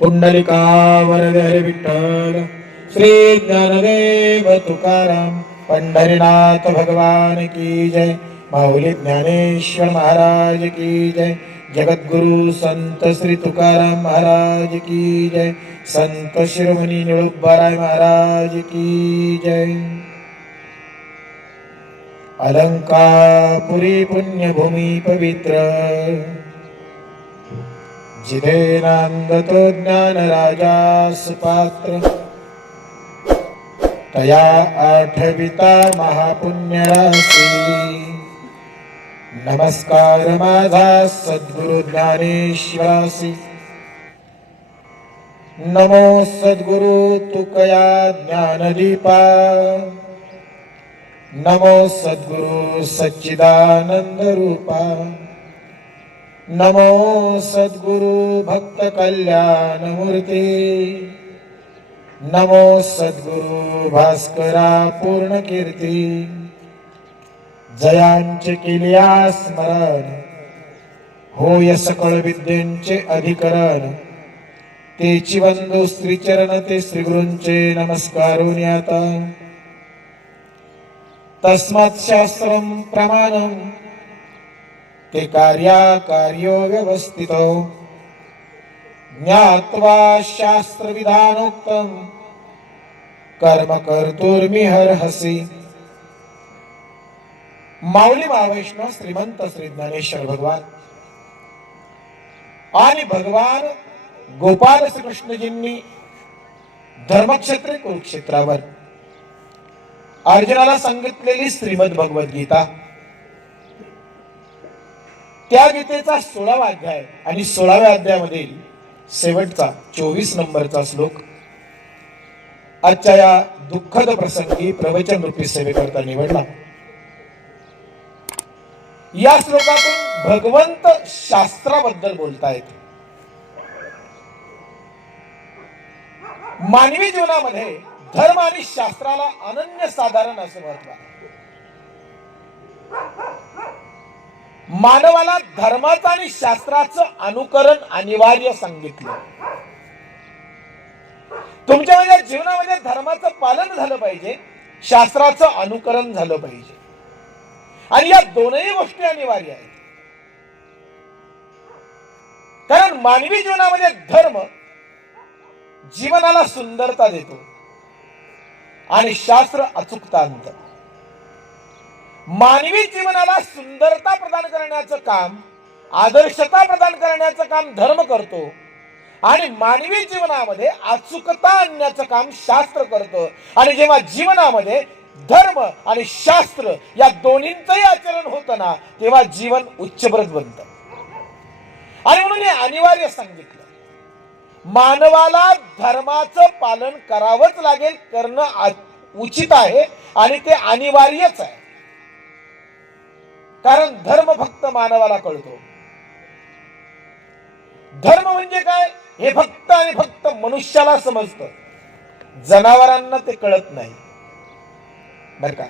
पुंडलिका वरदे हरी विठ्ठल श्री ज्ञानदेव तुकाराम पंढरीनाथ भगवान की जय। माऊली ज्ञानेश्वर महाराज की जय। जगद्गुरु संत श्री तुकाराम महाराज की जय। संत शिरोमणी निळुबाराय महाराज की जय। अलंकापुरी पुण्यभूमी पवित्र जिथे नांदतो ज्ञान राजास पात्र तया आठविता महापुण्य राशी। नमस्कार माझा सद्गुरु ज्ञानेश्वरासी। नमो सद्गुरु तुकया ज्ञानदीपा। नमो सद्गुरु सच्चिदानंद रूपा। नमो सद्गुरु भक्त कल्याण मूर्ती। नमो सद्गुरु भास्करा पूर्ण कीर्ती। जयांचे केल्या स्मरण होय सकळ विद्येंचे अधिकरण। तेची वंदो श्रीचरण ते श्रीगुरूंचे नमस्कारून आता। तस्मात् शास्त्रं प्रमाणं ते कार्यो व्यवस्थितो। ज्ञात्वा शास्त्रविधानोक्तं कर्म कर्तुर्मिहर्हसि। माऊली महावैष्णव श्रीमंत श्री ज्ञानेश्वर भगवान आणि भगवान गोपाल श्रीकृष्णजींनी धर्मक्षेत्र कुरुक्षेत्रावर अर्जुनाला सांगितलेली श्रीमद भगवद्गीता, त्या गीतेचा 16वा अध्याय आणि 16व्या अध्यायामधील शेवटचा 24 नंबरचा श्लोक आजच्या या दुःखद प्रसंगी प्रवचन रूपी सेवेकरता निवडला। या श्लोकातून भगवंत शास्त्राबद्दल बोलतायत। मानवी जीवनामध्ये धर्म आणि शास्त्राला अनन्य साधारण असं महत्व आहे। मानवाला धर्माचं आणि शास्त्राचं अनुकरण अनिवार्य सांगितलं। तुमच्या माझ्या जीवनामध्ये धर्माचं पालन झालं पाहिजे, शास्त्राचं अनुकरण झालं पाहिजे, आणि या दोनही गोष्टी अनिवार्य आहेत। कारण मानवी जीवनामध्ये धर्म जीवनाला सुंदरता देतो आणि शास्त्र अचूकता आणतं। मानवी जीवनाला सुंदरता प्रदान करण्याचं काम, आदर्शता प्रदान करण्याचं काम धर्म करतो आणि मानवी जीवनामध्ये अचूकता आणण्याचं काम शास्त्र करतं। आणि जेव्हा जीवनामध्ये धर्म आणि शास्त्र या दोन्हींचंही आचरण होतं ना, तेव्हा जीवन उच्चभ्रत बनतं। आणि म्हणून हे अनिवार्य सांगितलं, मानवाला धर्माचं पालन करावंच लागेल, करणं उचित आहे आणि ते अनिवार्यच आहे। कारण धर्म फक्त मानवाला कळतो। धर्म म्हणजे काय हे फक्त आणि फक्त मनुष्याला समजतं, जनावरांना ते कळत नाही बर का।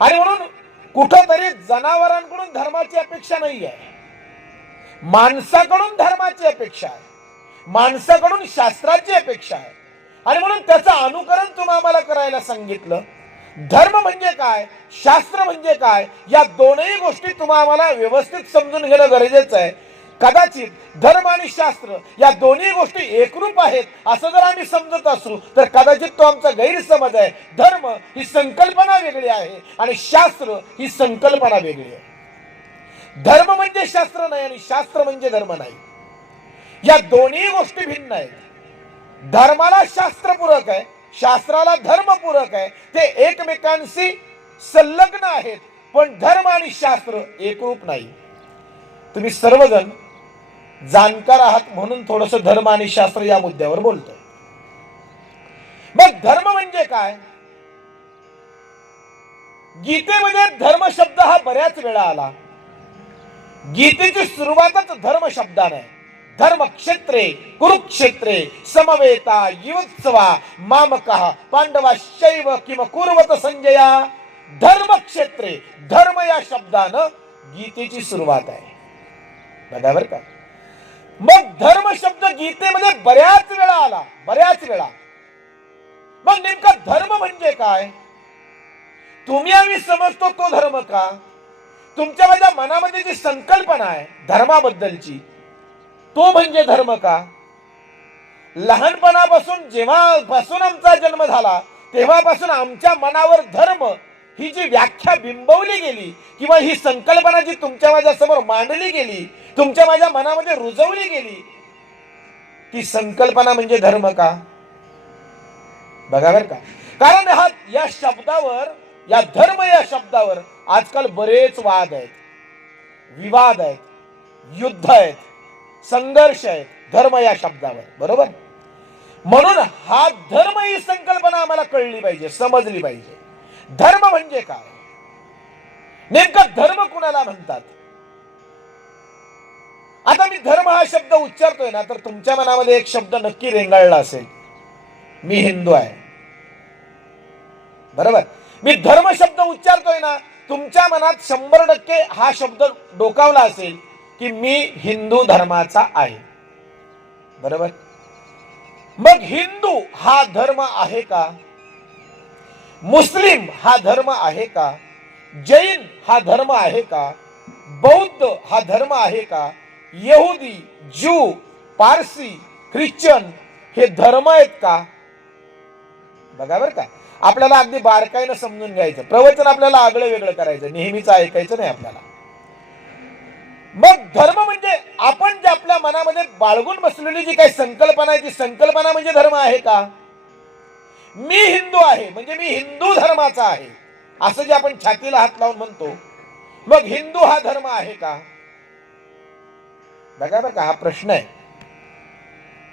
आणि म्हणून कुठंतरी जनावरांकडून धर्माची अपेक्षा नाही आहे, माणसाकडून धर्माची अपेक्षा आहे, माणसाकडून शास्त्राची अपेक्षा आहे। आणि म्हणून त्याचं अनुकरण तुम्ही आम्हाला करायला सांगितलं। धर्म म्हणजे काय, शास्त्र म्हणजे काय, या दोनही गोष्टी तुम्ही आम्हाला व्यवस्थित समजून घेणं गरजेचं आहे। कदाचित धर्म आणि शास्त्र या दोन्ही गोष्टी एकरूप आहेत असं जर आम्ही समजत असू तर कदाचित तो आमचा गैरसमज आहे। धर्म ही संकल्पना वेगळी आहे आणि शास्त्र ही संकल्पना वेगळी आहे। धर्म म्हणजे शास्त्र नाही आणि शास्त्र म्हणजे धर्म नाही, या दोन्ही गोष्टी भिन्न आहेत। धर्माला शास्त्र पूरक आहे, शास्त्राला धर्म पूरक आहे, ते एकमेकांशी संलग्न आहेत, पण धर्म आणि शास्त्र एकरूप नाही। तुम्ही सर्वजण जाणकार आहात म्हणून थोडस धर्म आणि शास्त्र या मुद्द्यावर बोलतोय। मग धर्म म्हणजे काय? गीतेमध्ये धर्म शब्द हा बऱ्याच वेळा आला। गीतेची सुरुवातच धर्म शब्दाने आहे। धर्मक्षेत्रे कुरुक्षेत्रे समवेता युत्सवा मामकः पांडवाश्चैव किम कुर्वत संजया। धर्मक्षेत्रे, धर्म या शब्दानं गीतेची सुरुवात आहे, बघा बरं का। मग धर्म शब्द गीतेमध्ये बऱ्याच वेळा आला, बऱ्याच वेळा. मग नेमका धर्म म्हणजे काय? तुम्ही आम्ही समजतो तो धर्म का? तुमच्या माझ्या मनामध्ये जी संकल्पना आहे धर्माबद्दलची, तो म्हणजे धर्म का? लहानपणापासून जेव्हापासून आमचा जन्म झाला तेव्हापासून आमच्या मनावर धर्म ही जी व्याख्या बिंबवली गेली किंवा ही संकल्पना जी तुमच्या माझ्या समोर मांडली गेली, तुमच्या माझ्या मनामध्ये रुजवली गेली, ती संकल्पना म्हणजे धर्म का? बघा बरं का. कारण या शब्दावर, या धर्म या शब्दावर आजकाल बरेच वाद आहेत, विवाद आहेत, युद्ध आहेत, संघर्ष आहेत धर्म या शब्दावर, बरोबर. म्हणून हा धर्म ही संकल्पना आम्हाला कळली पाहिजे, समजली पाहिजे. धर्म म्हणजे काय? नेमका धर्म कुणाला म्हणतात? आता मी धर्म हा शब्द उच्चारतोय ना, तर तुमच्या मनामध्ये एक शब्द नक्की रेंगाळला असेल, मी हिंदू आहे, बरोबर. मी धर्म शब्द उच्चारतोय ना, तुमच्या मनात 100% हा शब्द डोकावला असेल की मी हिंदू धर्माचा आहे, बरोबर. मग हिंदू हा धर्म आहे का? मुस्लिम हा धर्म आहे का? जैन हा धर्म आहे का? बौद्ध हा धर्म आहे का? यहुदी, ज्यू, पारसी, ख्रिश्चन हे धर्म आहेत का? बघा बरं का. आपल्याला अगदी बारकाईनं समजून घ्यायचं, प्रवचन आपल्याला आगळं वेगळं करायचं, नेहमीच ऐकायचं नाही आपल्याला. मग धर्म म्हणजे आपण जे आपल्या मनामध्ये बाळगून बसलेली जी काही संकल्पना आहे, ती संकल्पना म्हणजे धर्म आहे का? मी हिंदू आहे म्हणजे मी हिंदू धर्माचा आहे असं जे आपण छातीला हात लावून म्हणतो, मग हिंदू हा धर्म आहे का? बघा बरं का, हा प्रश्न आहे.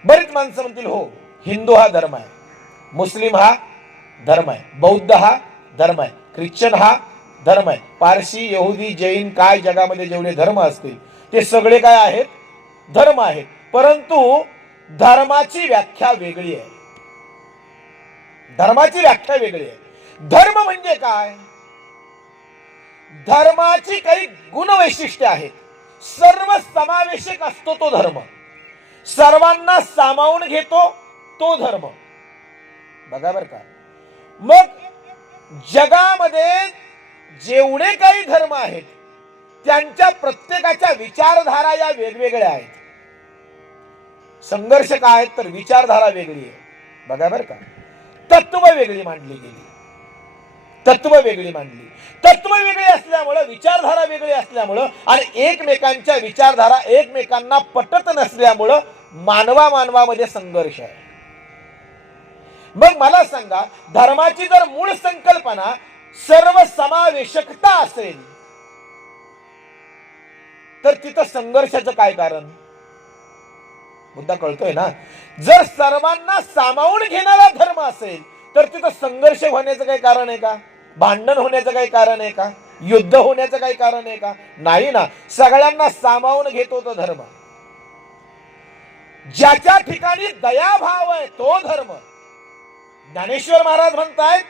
बरीच माणसं म्हणतील हो हिंदू हा धर्म आहे, मुस्लिम हा धर्म आहे, बौद्ध हा धर्म आहे, ख्रिश्चन हा धर्म आहे, पारसी, यहुदी, जैन काय जगामध्ये जेवढे धर्म असतील ते सगळे काय आहेत? धर्म आहेत. परंतु धर्माची व्याख्या वेगळी आहे, धर्माची व्याख्या वेगळी आहे. धर्म म्हणजे काय? धर्माची काही गुणवैशिष्ट्ये आहेत, सर्व समावेशक असतो तो धर्म, सर्वांना सामावून घेतो तो धर्म. बघा बर का. मग जगामध्ये जेवढे काही धर्म आहेत त्यांच्या प्रत्येकाच्या विचारधारा या वेगवेगळ्या आहेत. संघर्ष काय आहेत तर विचारधारा वेगळी आहे. बघा बर का. तत्व वेगळी मांडली गेली, तत्व वेगळी मांडली, तत्व वेगळी असल्यामुळं, विचारधारा वेगळी असल्यामुळं आणि एकमेकांच्या विचारधारा एकमेकांना पटत नसल्यामुळं मानवामध्ये संघर्ष आहे. मग मला सांगा, धर्माची जर मूळ संकल्पना सर्व समावेशकता असेल तर तिथं संघर्षाचं काय कारण? मुद्दा कळतोय ना. जर सर्वांना सामावून घेणारा धर्म असेल तर तिथं संघर्ष होण्याचं काही कारण आहे का? भांडण होण्याचं काही कारण आहे का? युद्ध होण्याचं काही कारण आहे का? नाही ना. सगळ्यांना सामावून घेतो तो धर्म. ज्याच्या ठिकाणी दयाभाव आहे तो धर्म. ज्ञानेश्वर महाराज म्हणतायत,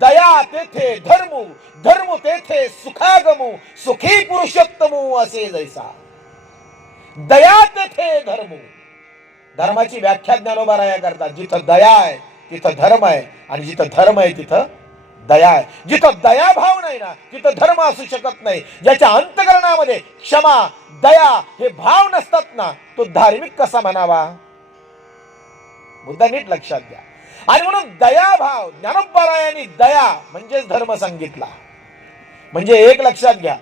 दया तेथे धर्मू, धर्म तेथे सुखागमू, सुखी पुरुषोत्तमू असे जैसा. दया तेथे धर्मू. धर्माची व्याख्या ज्ञानोबा राया करतात. जिथं दया आहे तिथं धर्म आहे आणि जिथं धर्म आहे तिथं दया आहे. जिथं दयाभाव नाही ना तिथं धर्म असू शकत नाही. ज्याच्या अंतःकरणामध्ये क्षमा, दया हे भाव नसतात ना, तो धार्मिक कसा म्हणावा? मुद्दा नीट लक्षात घ्या. आणि म्हणून दयाभाव, ज्ञानोबा रायांनी दया म्हणजेच धर्म सांगितला. म्हणजे एक लक्षात घ्या,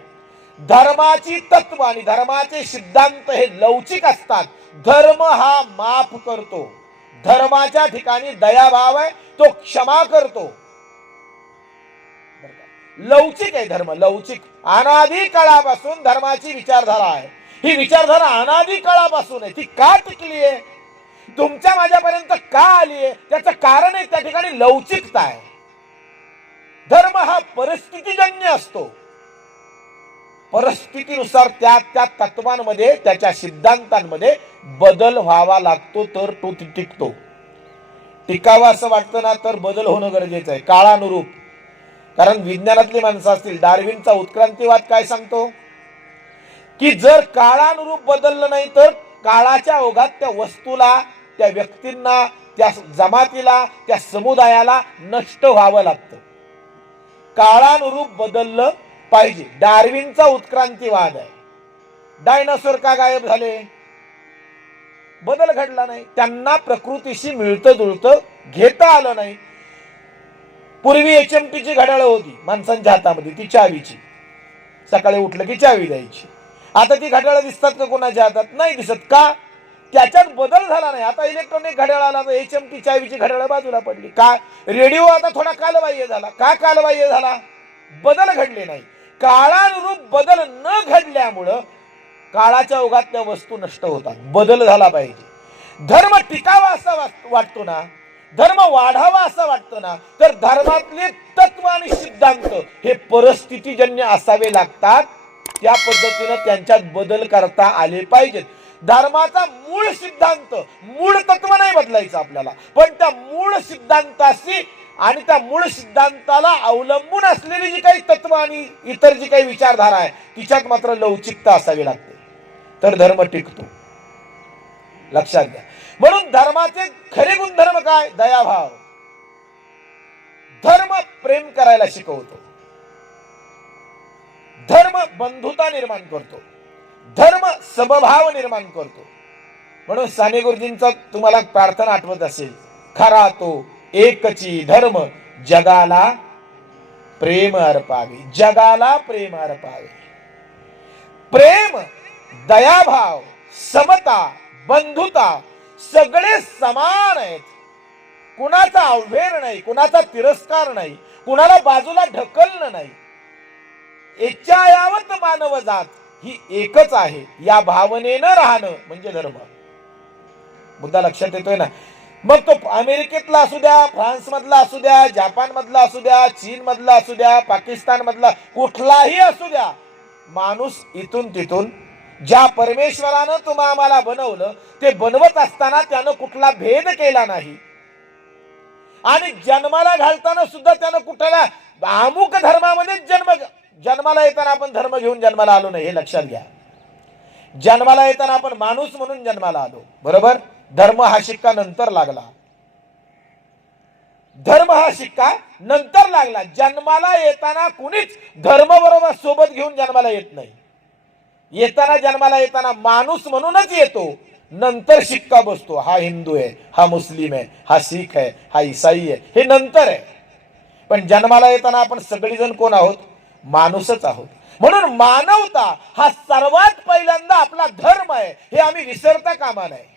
धर्माची तत्व आणि धर्माचे सिद्धांत हे लवचिक असतात. धर्म हा माफ करतो. धर्माच्या ठिकाणी दयाभाव आहे, तो क्षमा करतो. लवचिक आहे धर्म, लवचिक. अनादी काळापासून धर्माची विचारधारा आहे. ही विचारधारा अनादी काळापासून आहे. ती का टिकली आहे, तुमच्या माझ्यापर्यंत का आली आहे, त्याचं कारण आहे त्या ठिकाणी लवचिकता आहे. धर्म हा परिस्थितीजन्य असतो. परिस्थितीनुसार त्या तत्वांमध्ये, त्याच्या सिद्धांतांमध्ये बदल व्हावा लागतो तर तो टिकतो. टिकावा असं वाटतं ना तर बदल होणं गरजेचं आहे, काळानुरूप. कारण विज्ञानातली माणसं असतील, डार्विनचा उत्क्रांतीवाद काय सांगतो की जर काळानुरूप बदललं नाही तर काळाच्या ओघात त्या वस्तूला, त्या व्यक्तींना, त्या जमातीला, त्या समुदायाला नष्ट व्हावं लागतं. काळानुरूप बदललं पाहिजे. डार्विनचा उत्क्रांतीवाद आहे. डायनासोर का गायब झाले? बदल घडला नाही. त्यांना प्रकृतीशी मिळतं जुळतं घेता आलं नाही. पूर्वी HMTची घड्याळ होती माणसांच्या हातामध्ये, ती चावीची. सकाळी उठलं की चावी द्यायची. आता ती घड्याळ दिसतात का कोणाच्या हातात? नाही दिसत. का? त्याच्यात बदल झाला नाही. आता इलेक्ट्रॉनिक घड्याळ आला तर HMT चावीची घड्याळ बाजूला पडली. का? रेडिओ आता थोडा कालबाह्य झाला. का कालबाह्य झाला? बदल घडले नाही. काळानुरूप बदल न घडल्यामुळं काळाच्या ओघात त्या वस्तू नष्ट होतात. बदल झाला पाहिजे. धर्म टिकावा असा वाटतो ना, धर्म वाढावा असं वाटतं ना, तर धर्मातले तत्व आणि सिद्धांत हे परिस्थितीजन्य असावे लागतात. त्या पद्धतीनं त्यांच्यात बदल करता आले पाहिजेत. धर्माचा मूळ सिद्धांत, मूळ तत्व नाही बदलायचं आपल्याला, पण त्या मूळ सिद्धांताशी आणि त्या मूळ सिद्धांताला अवलंबून असलेली जी काही तत्व आणि इतर जी काही विचारधारा आहे तिच्यात मात्र लवचिकता असावी लागते, तर धर्म टिकतो. लक्षात घ्या. म्हणून धर्माचे खरे गुणधर्म काय? दयाभाव. धर्म प्रेम करायला शिकवतो. धर्म बंधुता निर्माण करतो. धर्म समभाव निर्माण करतो. म्हणून साने गुरुजींचा तुम्हाला प्रार्थना आठवत असेल, खरा तो एकची धर्म जगाला प्रेम अर्पावे. जगाला प्रेम अर्पावे. प्रेम, दयाभाव, समता, बंधुता सगळे समान आहेत. कुणाचा अवहेर नाही, कुणाचा तिरस्कार नाही, कुणाला बाजूला ढकलणं नाही. एच्यायावत मानव जात ही एकच आहे, या भावनेनं राहणं म्हणजे धर्म. मुद्दा लक्षात येतोय ना? मग तो अमेरिकेतला असू द्या, फ्रान्स मधला असू द्या, जपान मधला असू द्या, चीन मधला असू द्या, पाकिस्तान मधला कुठलाही असू द्या, माणूस इथून तिथून ज्या परमेश्वरानं तुम्हा आम्हाला बनवलं ते बनवत असताना त्यानं कुठला भेद केला नाही. आणि जन्माला घालताना सुद्धा त्यानं कुठला अमुक धर्मामध्ये जन्माला येताना आपण धर्म घेऊन जन्माला आलो नाही, हे लक्षात घ्या. जन्माला येताना आपण माणूस म्हणून जन्माला आलो, बरोबर. धर्म हा शिक्का नंतर लागला. धर्म हा शिक्का नंतर लागला. जन्माला येताना कुणीच धर्म बरोबर सोबत घेऊन जन्माला येत नाही. जन्माला येताना माणूस म्हणूनच येतो. नंतर शिक्का बसतो, हा हिंदू आहे, हा मुस्लिम आहे, हा शीख आहे, हा ईसाई आहे, हे नंतर आहे. पण जन्माला येताना आपण सगळेजण कोण आहोत? माणूसच आहोत. म्हणून मानवता हा सर्वात पहिल्यांदा आपला धर्म आहे, हे आम्ही विसरता कामा नये.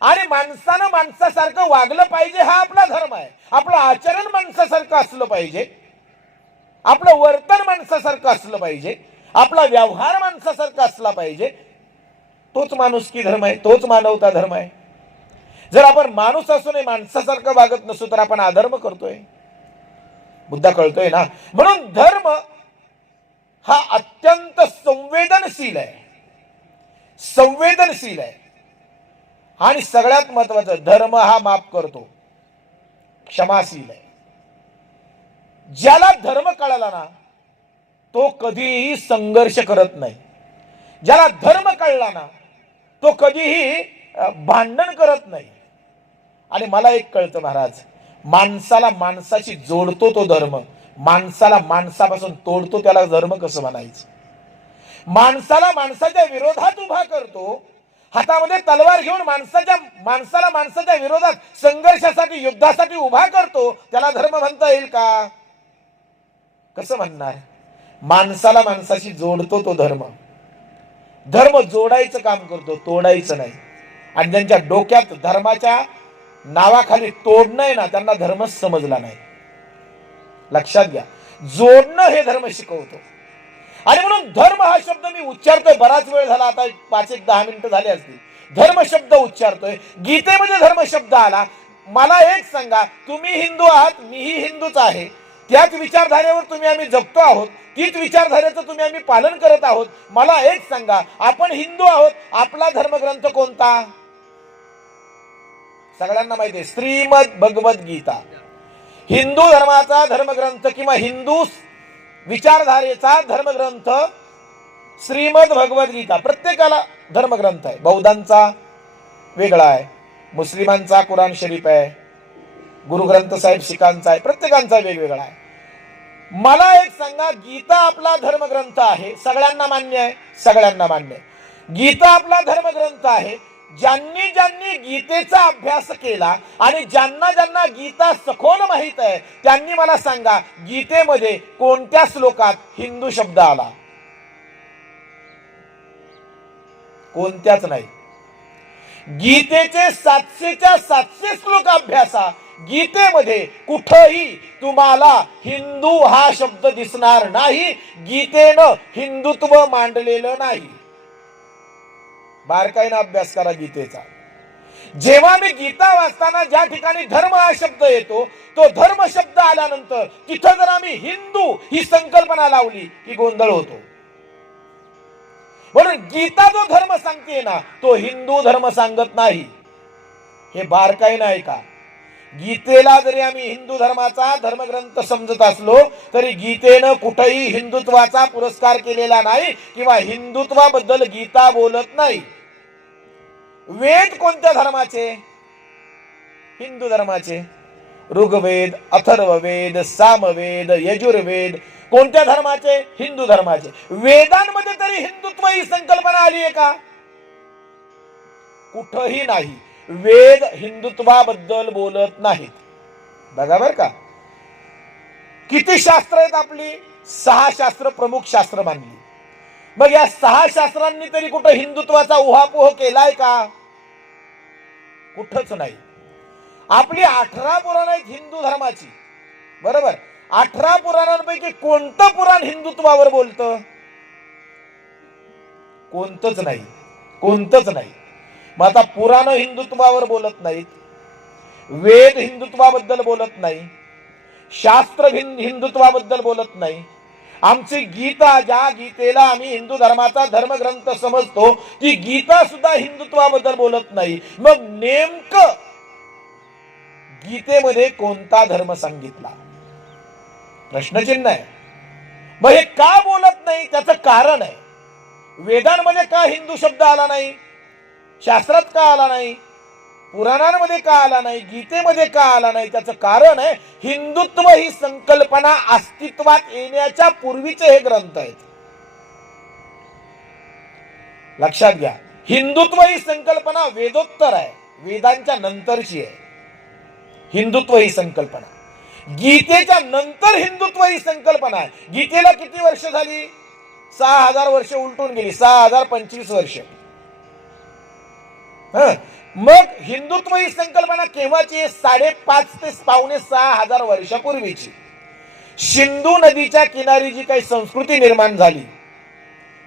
आणि माणसानं माणसासारखं वागलं पाहिजे, हा आपला धर्म आहे. आपलं आचरण माणसासारखं असलं पाहिजे, आपलं वर्तन माणसासारखं असलं पाहिजे, आपला व्यवहार माणसासारखा असला पाहिजे. तोच माणुसकी धर्म आहे, तोच मानवता धर्म आहे. जर आपण माणूस असूनही माणसासारखं वागत नसू तर आपण अधर्म करतोय. मुद्दा कळतोय ना? म्हणून धर्म हा अत्यंत संवेदनशील आहे. संवेदनशील आहे. आणि सगळ्यात महत्वाचं, धर्म हा माफ करतो, क्षमाशील आहे. ज्याला धर्म कळला ना तो कधीही संघर्ष करत नाही. ज्याला धर्म कळला ना तो कधीही भांडण करत नाही. आणि मला एक कळतं महाराज, माणसाला माणसाशी जोडतो तो धर्म, माणसाला माणसापासून तोडतो त्याला धर्म कसं म्हणायचं? माणसाला माणसाच्या विरोधात उभा करतो, हातामध्ये तलवार घेऊन माणसाला माणसाच्या विरोधात संघर्षासाठी, युद्धासाठी उभा करतो, त्याला धर्म म्हणता येईल का? कसं म्हणणार? माणसाला माणसाशी जोडतो तो धर्म. धर्म जोडायचं काम करतो, तोडायचं नाही. आणि ज्यांच्या डोक्यात धर्माच्या नावाखाली तोडणं आहे ना, त्यांना धर्मच समजला नाही. लक्षात घ्या, जोडणं हे धर्म शिकवतो. आणि म्हणून धर्म हा शब्द मी उच्चारतोय, बराच वेळ झाला, आता 5-10 मिनिटं झाले असतील. धर्म शब्द उच्चारतोय, गीतेमध्ये धर्म शब्द आला. मला एक सांगा, तुम्ही हिंदू आहात, मीही हिंदूच आहे, त्याच विचारधारेवर तुम्ही आम्ही जगतो आहोत, तीच विचारधारेचं तुम्ही आम्ही पालन करत आहोत. मला एक सांगा, आपण हिंदू आहोत, आपला धर्मग्रंथ कोणता? सगळ्यांना माहिती आहे, श्रीमद भगवद्गीता. हिंदू धर्माचा धर्मग्रंथ किंवा हिंदू विचारधारेचा धर्मग्रंथ श्रीमद भगवद्गीता प्रत्येकाला धर्मग्रंथ आहे. बौद्धांचा वेगळा आहे, मुस्लिमांचा कुराण शरीफ आहे, गुरुग्रंथ साहेब शिखांचा आहे, प्रत्येकांचा वेगवेगळा आहे. मला एक सांगा, गीता आपला धर्मग्रंथ आहे, सगळ्यांना मान्य आहे? सगळ्यांना मान्य आहे. गीता आपला धर्मग्रंथ आहे. ज्यांनी ज्यांनी गीतेचा अभ्यास केला आणि ज्यांना ज्यांना गीता सखोल माहित आहे त्यांनी मला सांगा, गीतेमध्ये कोणत्या श्लोकात हिंदू शब्द आला? कोणत्याच नाही. गीतेचे 700च्या 700 श्लोक अभ्यासा, गीतेमध्ये कुठेही तुम्हाला हिंदू हा शब्द दिसणार नाही. गीतेनं हिंदुत्व मांडलेलं नाही. बारकाईनं अभ्यास करा गीतेचा. जेव्हा मी गीता वाचताना ज्या ठिकाणी धर्म हा शब्द येतो, तो धर्म शब्द आल्यानंतर तिथं जर आम्ही हिंदू ही संकल्पना लावली की गोंधळ होतो. म्हणून गीता जो धर्म सांगते ना, तो हिंदू धर्म सांगत नाही. हे बारकाईनं ऐका. गीतेला जरी आम्ही हिंदू धर्माचा धर्मग्रंथ समजत असलो तरी गीतेनं कुठेही हिंदुत्वाचा पुरस्कार केलेला नाही किंवा हिंदुत्वाबद्दल गीता बोलत नाही. वेद कोणत्या धर्माचे? हिंदू धर्माचे. ऋग्वेद, अथर्ववेद, सामवेद, यजुर्वेद कोणत्या धर्माचे? हिंदू धर्माचे. वेदांमध्ये तरी हिंदुत्व ही संकल्पना आली आहे का? कुठंही नाही. वेद हिंदुत्वाबद्दल बोलत नाहीत. बघा बर का, किती शास्त्र आहेत आपली? 6 शास्त्र प्रमुख शास्त्र मानली. मग या 6 शास्त्रांनी तरी कुठं हिंदुत्वाचा उहापोह केलाय का? कुठंच नाही. आपली 18 पुराण आहेत हिंदू धर्माची, बरोबर. 18 पुराणांपैकी कोणतं पुराण हिंदुत्वावर बोलतं? कोणतंच नाही. कोणतंच नाही. मग आता पुराण हिंदुत्वावर बोलत नाहीत, वेद हिंदुत्वाबद्दल बोलत नाही, शास्त्र हिंदुत्वाबद्दल बोलत नाही. आमची गीता, ज्या गीतेला आम्ही हिंदू धर्माचा धर्मग्रंथ समजतो, ती गीता सुद्धा हिंदुत्वाबद्दल बोलत नाही. मग नेमकं गीतेमध्ये कोणता धर्म सांगितला? प्रश्नचिन्ह आहे. मग हे का बोलत नाही? त्याचं कारण आहे. वेदांमध्ये का हिंदू शब्द आला नाही? शास्त्रात का आला नाही? पुराणांमध्ये का आला नाही? गीतेमध्ये का आला नाही? त्याचं कारण आहे, हिंदुत्व ही संकल्पना अस्तित्वात येण्याच्या पूर्वीचे हे ग्रंथ आहेत. लक्षात घ्या, हिंदुत्व ही संकल्पना वेदोत्तर आहे, वेदांच्या नंतरची आहे हिंदुत्व ही संकल्पना. गीतेच्या नंतर हिंदुत्व ही संकल्पना आहे. गीतेला किती वर्ष झाली? 6000 वर्ष उलटून गेली, 6025 वर्ष. मग हिंदुत्व ही संकल्पना केव्हाची? 5.5 ते 5.25 वर्षापूर्वीची. सिंधू नदीच्या किनारी जी काही संस्कृती निर्माण झाली,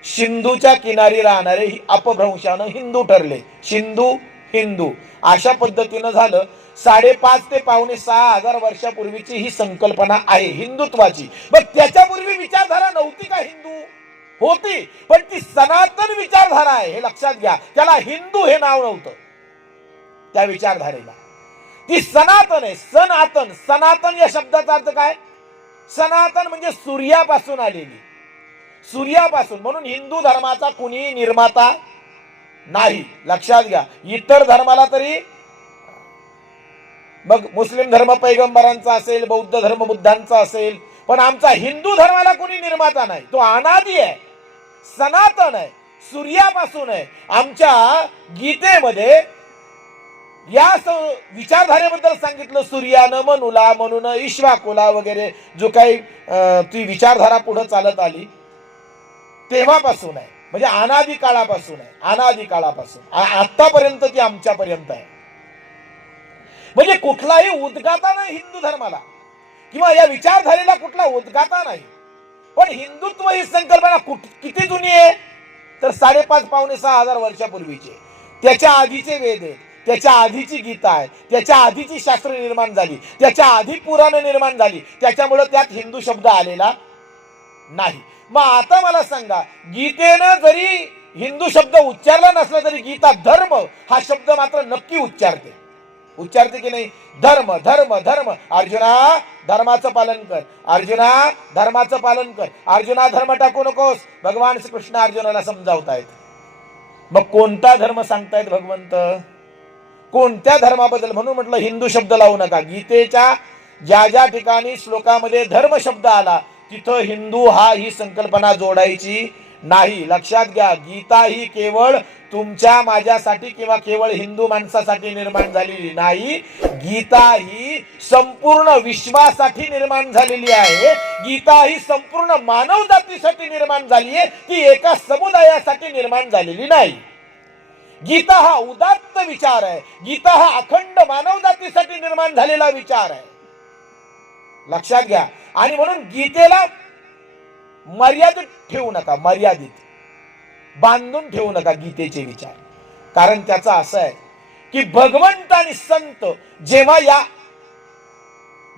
सिंधूच्या किनारी राहणारे अपभ्रंशानं हिंदू ठरले. सिंधू हिंदू अशा पद्धतीनं झालं. 5.5 ते 5.25 वर्षापूर्वीची ही संकल्पना आहे हिंदुत्वाची. मग त्याच्यापूर्वी विचारधारा नव्हती का? हिंदू होती, पण ती सनातन विचारधारा आहे, हे लक्षात घ्या. त्याला हिंदू हे नाव नव्हतं त्या विचारधारेला. ती सनातन आहे. सनातन, सनातन या शब्दाचा अर्थ काय? सनातन म्हणजे सूर्यापासून आलेली, सूर्यापासून. म्हणून हिंदू धर्माचा कुणी निर्माता नाही, लक्षात घ्या. इतर धर्माला तरी, मग मुस्लिम धर्म पैगंबरांचा असेल, बौद्ध धर्म बुद्धांचा असेल, पण आमचा हिंदू धर्माला कोणी निर्माता नाही. तो अनादी आहे, सनातन आहे, सूर्यापासून आहे. आमच्या गीतेमध्ये या विचारधारेबद्दल सांगितलं. सूर्यानं मनुला, म्हणून ईश्वाकुला वगैरे जो काही ती विचारधारा पुढे चालत आली तेव्हापासून आहे. म्हणजे अनादी काळापासून आहे, अनादी काळापासून आतापर्यंत ती आमच्यापर्यंत आहे. म्हणजे कुठलाही उद्गाता नाही हिंदू धर्माला किंवा या विचारधारेला कुठला उद्गाता नाही. पण हिंदुत्व ही संकल्पना किती जुनी आहे? तर 5.5-5.25 वर्षापूर्वीचे. त्याच्या आधीचे वेद आहेत, त्याच्या आधीची गीता आहे, त्याच्या आधीची शास्त्र निर्माण झाली, त्याच्या आधी पुराण निर्माण झाली. त्याच्यामुळे त्यात हिंदू शब्द आलेला नाही. मग आता मला सांगा, गीतेनं जरी हिंदू शब्द उच्चारला नसला तरी गीता धर्म हा शब्द मात्र नक्की उच्चारते. उच्चारते की नाही? धर्म धर्म धर्म. अर्जुना धर्माचं पालन कर, अर्जुना धर्माचं पालन कर, अर्जुना धर्म टाकू नकोस. भगवान श्रीकृष्ण अर्जुनाला समजावतायत. मग कोणता धर्म सांगतायत भगवंत? कोणत्या धर्माबद्दल? म्हणून म्हटलं हिंदू शब्द लावू नका. गीतेच्या ज्या ज्या ठिकाणी श्लोकामध्ये धर्म शब्द आला तिथं हिंदू हा ही संकल्पना जोडायची नाही. लक्षात घ्या, गीता ही केवळ तुमच्या माझ्यासाठी किंवा केवळ हिंदू माणसासाठी निर्माण झालेली नाही. गीता ही संपूर्ण विश्वासाठी निर्माण झालेली आहे. गीता ही संपूर्ण मानव जातीसाठी निर्माण झाली आहे, ती एका समुदायासाठी निर्माण झालेली नाही. गीता हा उदात्त विचार आहे. गीता हा अखंड मानव जातीसाठी निर्माण झालेला विचार आहे. लक्षात घ्या. आणि म्हणून गीतेला मर्यादित ठेवू नका, मर्यादित बांधून ठेवू नका गीतेचे विचार. कारण त्याचा असं आहे की भगवंत आणि संत जेव्हा या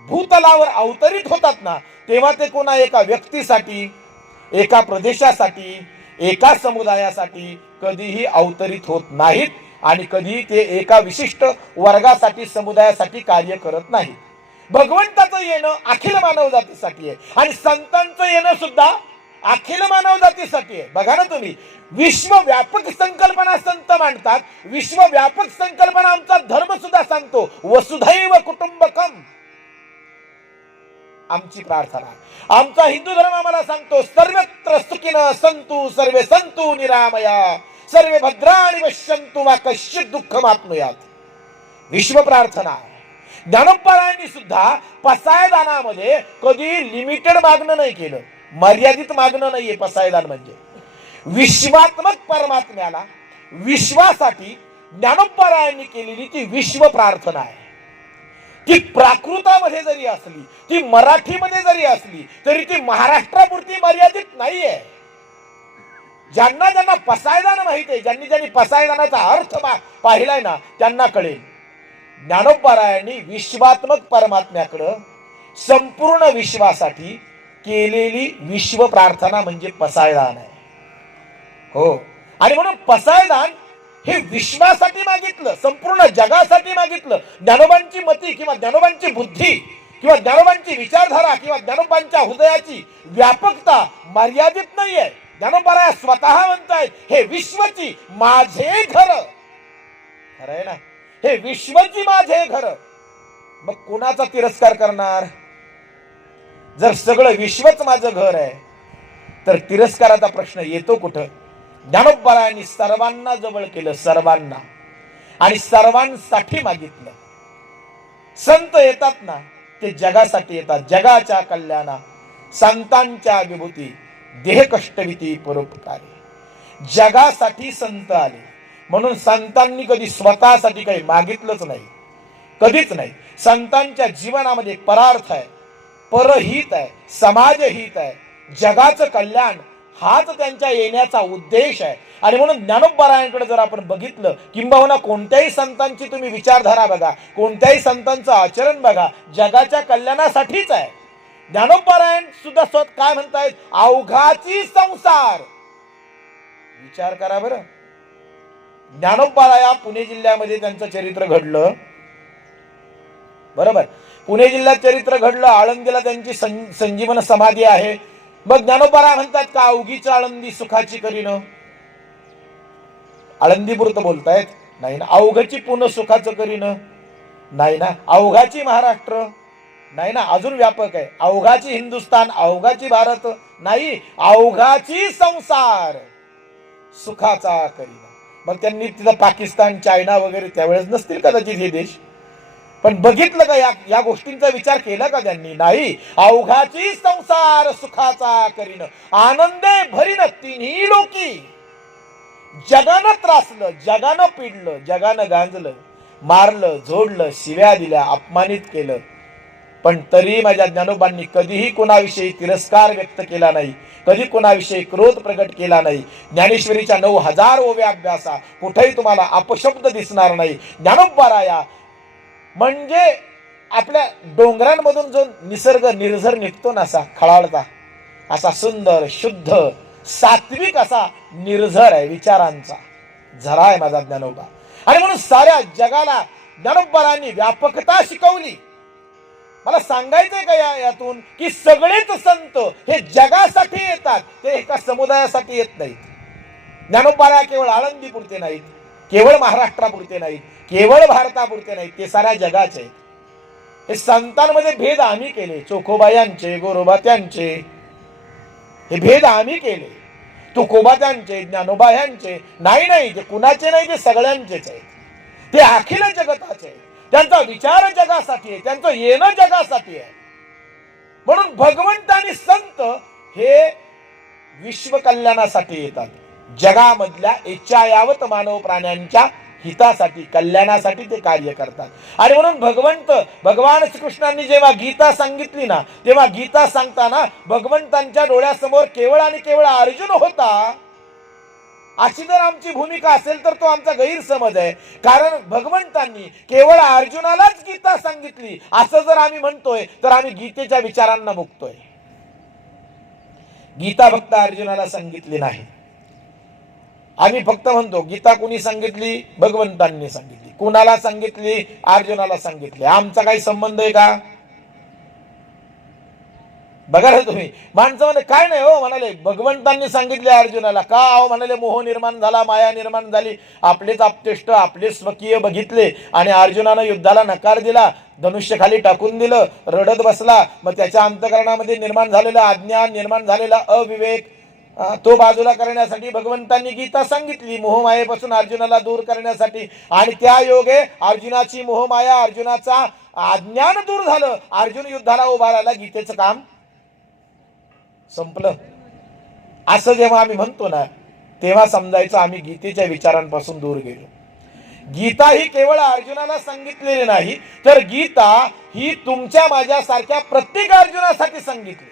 भूतलावर अवतरित होतात ना, तेव्हा ते कोणा एका व्यक्तीसाठी, एका प्रदेशासाठी, एका समुदायासाठी कधीही अवतरित होत नाहीत आणि कधी ते एका विशिष्ट वर्गासाठी, समुदायासाठी कार्य करत नाहीत. भगवंताचं येणं अखिल मानव जातीसाठी आहे आणि संतांचं येणं सुद्धा अखिल मानव जातीसाठी आहे. बघा ना तुम्ही, विश्वव्यापक संकल्पना संत मांडतात. विश्वव्यापक संकल्पना आमचा धर्म सुद्धा सांगतो. वसुधैव कुटुंबकम आमची प्रार्थना, आमचा हिंदू धर्म आम्हाला सांगतो सर्वत्र सुखिनः सन्तु सर्वे सन्तु निरामया सर्वे भद्राणि पश्यन्तु मा कश्चित् दुःखमाप्नुयात्. विश्व प्रार्थना. ज्ञानोबारायांनी सुद्धा पसायदानामध्ये कधी लिमिटेड मागणं नाही केलं, मर्यादित मागणं नाहीये. पसायदान म्हणजे विश्वात्मक परमात्म्याला विश्वासाठी ज्ञानोबारायांनी केलेली ती विश्व प्रार्थना आहे. ती प्राकृतामध्ये जरी असली, ती मराठीमध्ये जरी असली तरी ती महाराष्ट्रापुरती मर्यादित नाहीये. ज्यांना ज्यांना पसायदान माहित आहे, ज्यांनी ज्यांनी पसायदानाचा अर्थ पाहिलाय ना, त्यांना कळेल. ज्ञानोबारायांनी विश्वात्मक परमात्म्याकडं संपूर्ण विश्वासाठी केलेली विश्व प्रार्थना म्हणजे पसायदान आहे. हो, आणि म्हणून पसायदान हे विश्वासाठी मागितलं, संपूर्ण जगासाठी मागितलं. ज्ञानोबांची मती किंवा ज्ञानोबांची बुद्धी किंवा ज्ञानोबांची विचारधारा किंवा ज्ञानोबांच्या हृदयाची व्यापकता मर्यादित नाहीये. ज्ञानोबाराय स्वतः म्हणतायत हे विश्वची माझे घर. खरं आहे ना, हे विश्वची माझे घर. मग कोणाचा तिरस्कार करणार? जर सगळं विश्वच माझं घर आहे तर तिरस्काराचा प्रश्न येतो कुठं? ज्ञानोबारायांनी सर्वांना जवळ केलं, सर्वांना, आणि सर्वांसाठी मागितलं. संत येतात ना, ते जगासाठी येतात. जगाच्या कल्याणा संतांच्या विभूती देह कष्टविती परोपकारी. जगासाठी संत आले. म्हणून संतांनी कधी स्वतःसाठी काही मागितलंच नाही, कधीच नाही. संतांच्या जीवनामध्ये परार्थ आहे, परहित आहे, समाजहित आहे, जगाचं कल्याण हाच त्यांच्या येण्याचा उद्देश आहे. आणि म्हणून ज्ञानोबारायांकडे जर आपण बघितलं, किंबहुना कोणत्याही संतांची तुम्ही विचारधारा बघा, कोणत्याही संतांचं आचरण बघा, जगाच्या कल्याणासाठीच आहे. ज्ञानोबारायण सुद्धा स्वतः काय म्हणतायत? अवघाची संसार. विचार करा बरं. ज्ञानोबाराया पुणे जिल्ह्यामध्ये त्यांचं चरित्र घडलं, बरोबर. पुणे जिल्ह्यात चरित्र घडलं. आळंदीला त्यांची संजीवन समाधी आहे. मग ज्ञानोबाराय म्हणतात का अवघीच आळंदी सुखाची करीन? आळंदीपुरत बोलतायत? नाही ना. अवघची पुणे सुखाचं करीन? नाही ना. अवघाची महाराष्ट्र? नाही ना. अजून व्यापक आहे. अवघाची हिंदुस्तान, अवघाची भारत? नाही. अवघाची संसार सुखाचा करीन. मग त्यांनी तिथं पाकिस्तान, चायना वगैरे त्यावेळेस नसतील कदाचित हे देश, पण बघितलं का या गोष्टींचा विचार केला का त्यांनी? नाही. अवघाची संसार सुखाचा करीन आनंदे भरीन तिन्ही लोकी. जगानं त्रासलं, जगानं पिडलं, जगानं गांजलं, मारलं, झोडलं, शिव्या दिल्या, अपमानित केलं, पण तरी माझ्या ज्ञानोबांनी कधीही कोणाविषयी तिरस्कार व्यक्त केला नाही, कधी कोणाविषयी क्रोध प्रकट केला नाही. ज्ञानेश्वरीच्या 9000 ओव्या अभ्यासा, कुठेही तुम्हाला अपशब्द दिसणार नाही. ज्ञानोबाराया म्हणजे आपल्या डोंगरांमधून जो निसर्ग निर्झर निघतो ना, असा खळाळता, असा सुंदर, शुद्ध, सात्विक असा निर्झर आहे विचारांचा झरा आहे माझा ज्ञानोबा. आणि म्हणून साऱ्या जगाला ज्ञानोबारांनी व्यापकता शिकवली. मला सांगायचंय का यातून की सगळेच संत हे जगासाठी येतात, ते एका समुदायासाठी येत नाहीत. ज्ञानोबाला केवळ आळंदीपुरते नाहीत, केवळ महाराष्ट्रापुरते नाहीत, केवळ भारतापुरते नाहीत, ते साऱ्या जगाचे. हे संतांमध्ये भेद आम्ही केले, चोखोबायांचे, गोरोबात्यांचे, हे भेद आम्ही केले. तुकोबात्यांचे, ज्ञानोबायांचे नाही, ते कुणाचे नाही, ते सगळ्यांचेच आहेत. ते अखिल जगताचे आहेत. त्यांचा विचार जगासाठी आहे, त्यांचं येणं जगासाठी आहे. म्हणून भगवंत आणि संत हे विश्व कल्याणासाठी येतात, जगामधल्या इच्छायावत मानव प्राण्यांच्या हितासाठी, कल्याणासाठी ते कार्य करतात. आणि म्हणून भगवान श्रीकृष्णांनी जेव्हा गीता सांगितली ना, तेव्हा गीता सांगताना भगवंतांच्या डोळ्यासमोर केवळ आणि केवळ अर्जुन होता, अशी जर आमची भूमिका असेल तर तो आमचा गैरसमज आहे. कारण भगवंतांनी केवळ अर्जुनालाच गीता सांगितली असं जर आम्ही म्हणतोय तर आम्ही गीतेच्या विचारांना मुकतोय. गीता फक्त अर्जुनाला सांगितली नाही. आम्ही फक्त म्हणतो गीता कुणी सांगितली? भगवंतांनी सांगितली. कुणाला सांगितली? अर्जुनाला सांगितली. आमचा काही संबंध आहे का? बघा ना तुम्ही, माणसं म्हणे काय नाही हो, म्हणाले भगवंतांनी सांगितले अर्जुनाला. का? अहो म्हणाले मोह निर्माण झाला, माया निर्माण झाली, आपलेच आपतेष्ट, आपले स्वकीय बघितले आणि अर्जुनानं युद्धाला नकार दिला, धनुष्य खाली टाकून दिलं, रडत बसला. मग त्याच्या अंतःकरणामध्ये निर्माण झालेला अज्ञान, निर्माण झालेला अविवेक, तो बाजूला करण्यासाठी भगवंतांनी गीता सांगितली, मोहमायेपासून अर्जुनाला दूर करण्यासाठी. आणि त्या योगे अर्जुनाची मोहमाया, अर्जुनाचा अज्ञान दूर झालं, अर्जुन युद्धाला उभा राहिला, गीतेचं काम संपलं. असं जेव्हा आम्ही म्हणतो ना, तेव्हा समजायचं आम्ही गीतेच्या विचारांपासून दूर गेलो. गीता ही केवळ अर्जुनाला सांगितलेली नाही, तर गीता ही तुमच्या माझ्यासारख्या प्रत्येक अर्जुनासाठी सांगितली.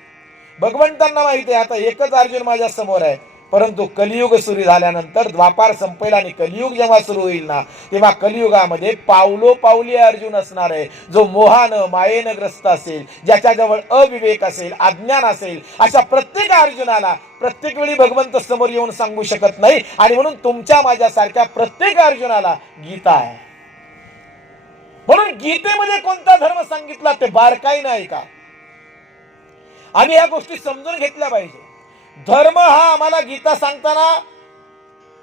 भगवंतांना माहिती आहे आता एकच अर्जुन माझ्या समोर आहे, परंतु कलियुग सुरू झाल्यानंतर, द्वापार संपेल आणि कलियुग जेव्हा सुरू होईल ना, तेव्हा कलियुगामध्ये पावलोपावली अर्जुन असणार आहे, जो मोहानं मायेनं ग्रस्त असेल, ज्याच्याजवळ अविवेक असेल, अज्ञान असेल. अशा प्रत्येक अर्जुनाला प्रत्येक वेळी भगवंत समोर येऊन सांगू शकत नाही. आणि म्हणून तुमच्या माझ्यासारख्या प्रत्येक अर्जुनाला गीता आहे. म्हणून गीतेमध्ये कोणता धर्म सांगितला ते बारकाईने ऐका. आम्ही या गोष्टी समजून घेतल्या पाहिजे. धर्म हा आम्हाला गीता सांगताना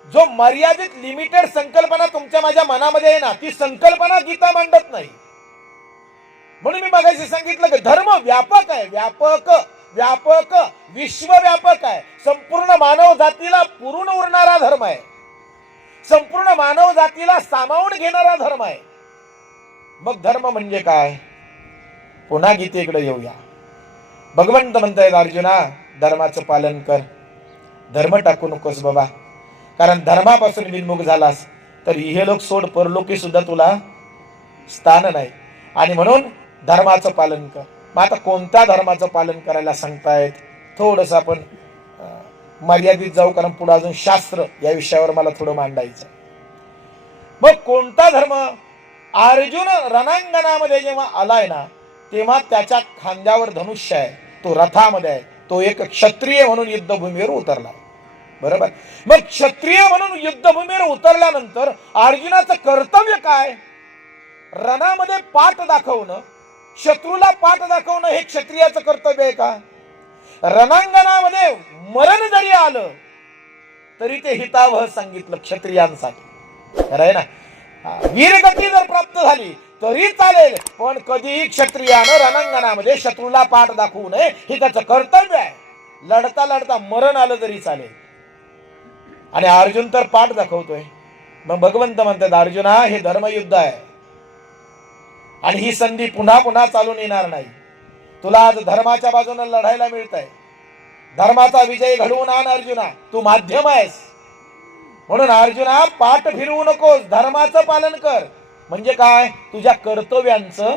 जो मर्यादित लिमिटेड संकल्पना तुमच्या माझ्या मनामध्ये आहे ना, ती संकल्पना गीता मांडत नाही. म्हणून मी मगाशी सांगितलं की धर्म व्यापक आहे, व्यापक विश्वव्यापक आहे. संपूर्ण मानव जातीला पुरून उरणारा धर्म आहे, संपूर्ण मानव जातीला सामावून घेणारा धर्म आहे. मग धर्म म्हणजे काय? पुन्हा गीतेकडे येऊया. भगवंत म्हणतायत अर्जुना, धर्माचं पालन कर, धर्म टाकू नकोस बाबा. कारण धर्मापासून विन्मुख झालास तर इहलोक सोड, परलोकी सुद्धा तुला स्थान नाही. आणि म्हणून धर्माचं पालन कर. मग आता कोणत्या धर्माचं पालन करायला सांगतायत? थोडस आपण मर्यादित जाऊ, कारण पुढे अजून शास्त्र या विषयावर मला थोडं मांडायचं. मग कोणता धर्म? अर्जुन रणांगणामध्ये जेव्हा आलाय ना, तेव्हा त्याच्या खांद्यावर धनुष्य आहे, तो रथामध्ये आहे, तो एक क्षत्रिय म्हणून युद्धभूमीवर उतरला. बरोबर? मग क्षत्रिय म्हणून युद्धभूमीवर उतरल्यानंतर अर्जुनाचं कर्तव्य काय? रणामध्ये पाठ दाखवणं, शत्रूला पाठ दाखवणं हे क्षत्रियाचं कर्तव्य आहे का? रणांगणामध्ये मरण जरी आलं तरी ते हितावह सांगितलं क्षत्रियांसाठी. खरं आहे ना? वीरगती जर प्राप्त झाली तरी चालेल, पण कधीही क्षत्रियानं रणांगणामध्ये शत्रूला पाठ दाखवू नये, हे त्याचं कर्तव्य आहे. लढता लढता मरण आलं तरी चालेल. आणि अर्जुन तर पाठ दाखवतोय. मग भगवंत म्हणतात अर्जुना, हे धर्मयुद्ध आहे आणि ही संधी पुन्हा पुन्हा चालून येणार नाही. तुला आज धर्माच्या बाजूने लढायला मिळतंय. धर्माचा विजय घडवून आण अर्जुना, तू माध्यम आहेस. म्हणून अर्जुना, पाठ फिरवू नकोस, धर्माचं पालन कर. म्हणजे काय? तुझ्या कर्तव्यांचं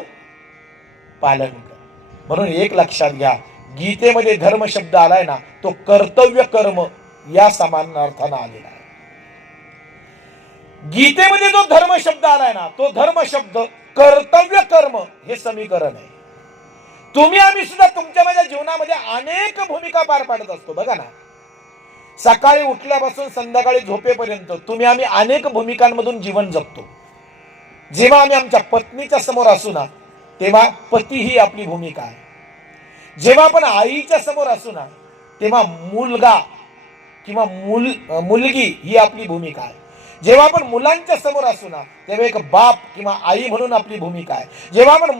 पालन कर. म्हणून एक लक्षात घ्या, गीतेमध्ये धर्म शब्द आलाय ना, तो कर्तव्य कर्म या समान अर्थानं आलेला आहे. गीतेमध्ये जो धर्म शब्द आलाय ना, तो धर्म शब्द कर्तव्य कर्म हे समीकरण आहे. तुम्ही आम्ही सुद्धा तुमच्या माझ्या जीवनामध्ये अनेक भूमिका पार पाडत असतो. बघा ना, सकाळी उठल्यापासून संध्याकाळी झोपेपर्यंत तुम्ही आम्ही अनेक भूमिकांमधून जीवन जगतो. जेव्हा आम्ही आमच्या पत्नीच्या समोर असू ना, तेव्हा पती ही आपली भूमिका आहे. जेव्हा आपण आईच्या समोर असू ना, तेव्हा मुलगा किंवा मुलगी ही आपली भूमिका आहे. जेव्हा आपण मुलांच्या समोर असू ना तेव्हा एक बाप किंवा आई म्हणून आपली भूमिका आहे. जेव्हा आपण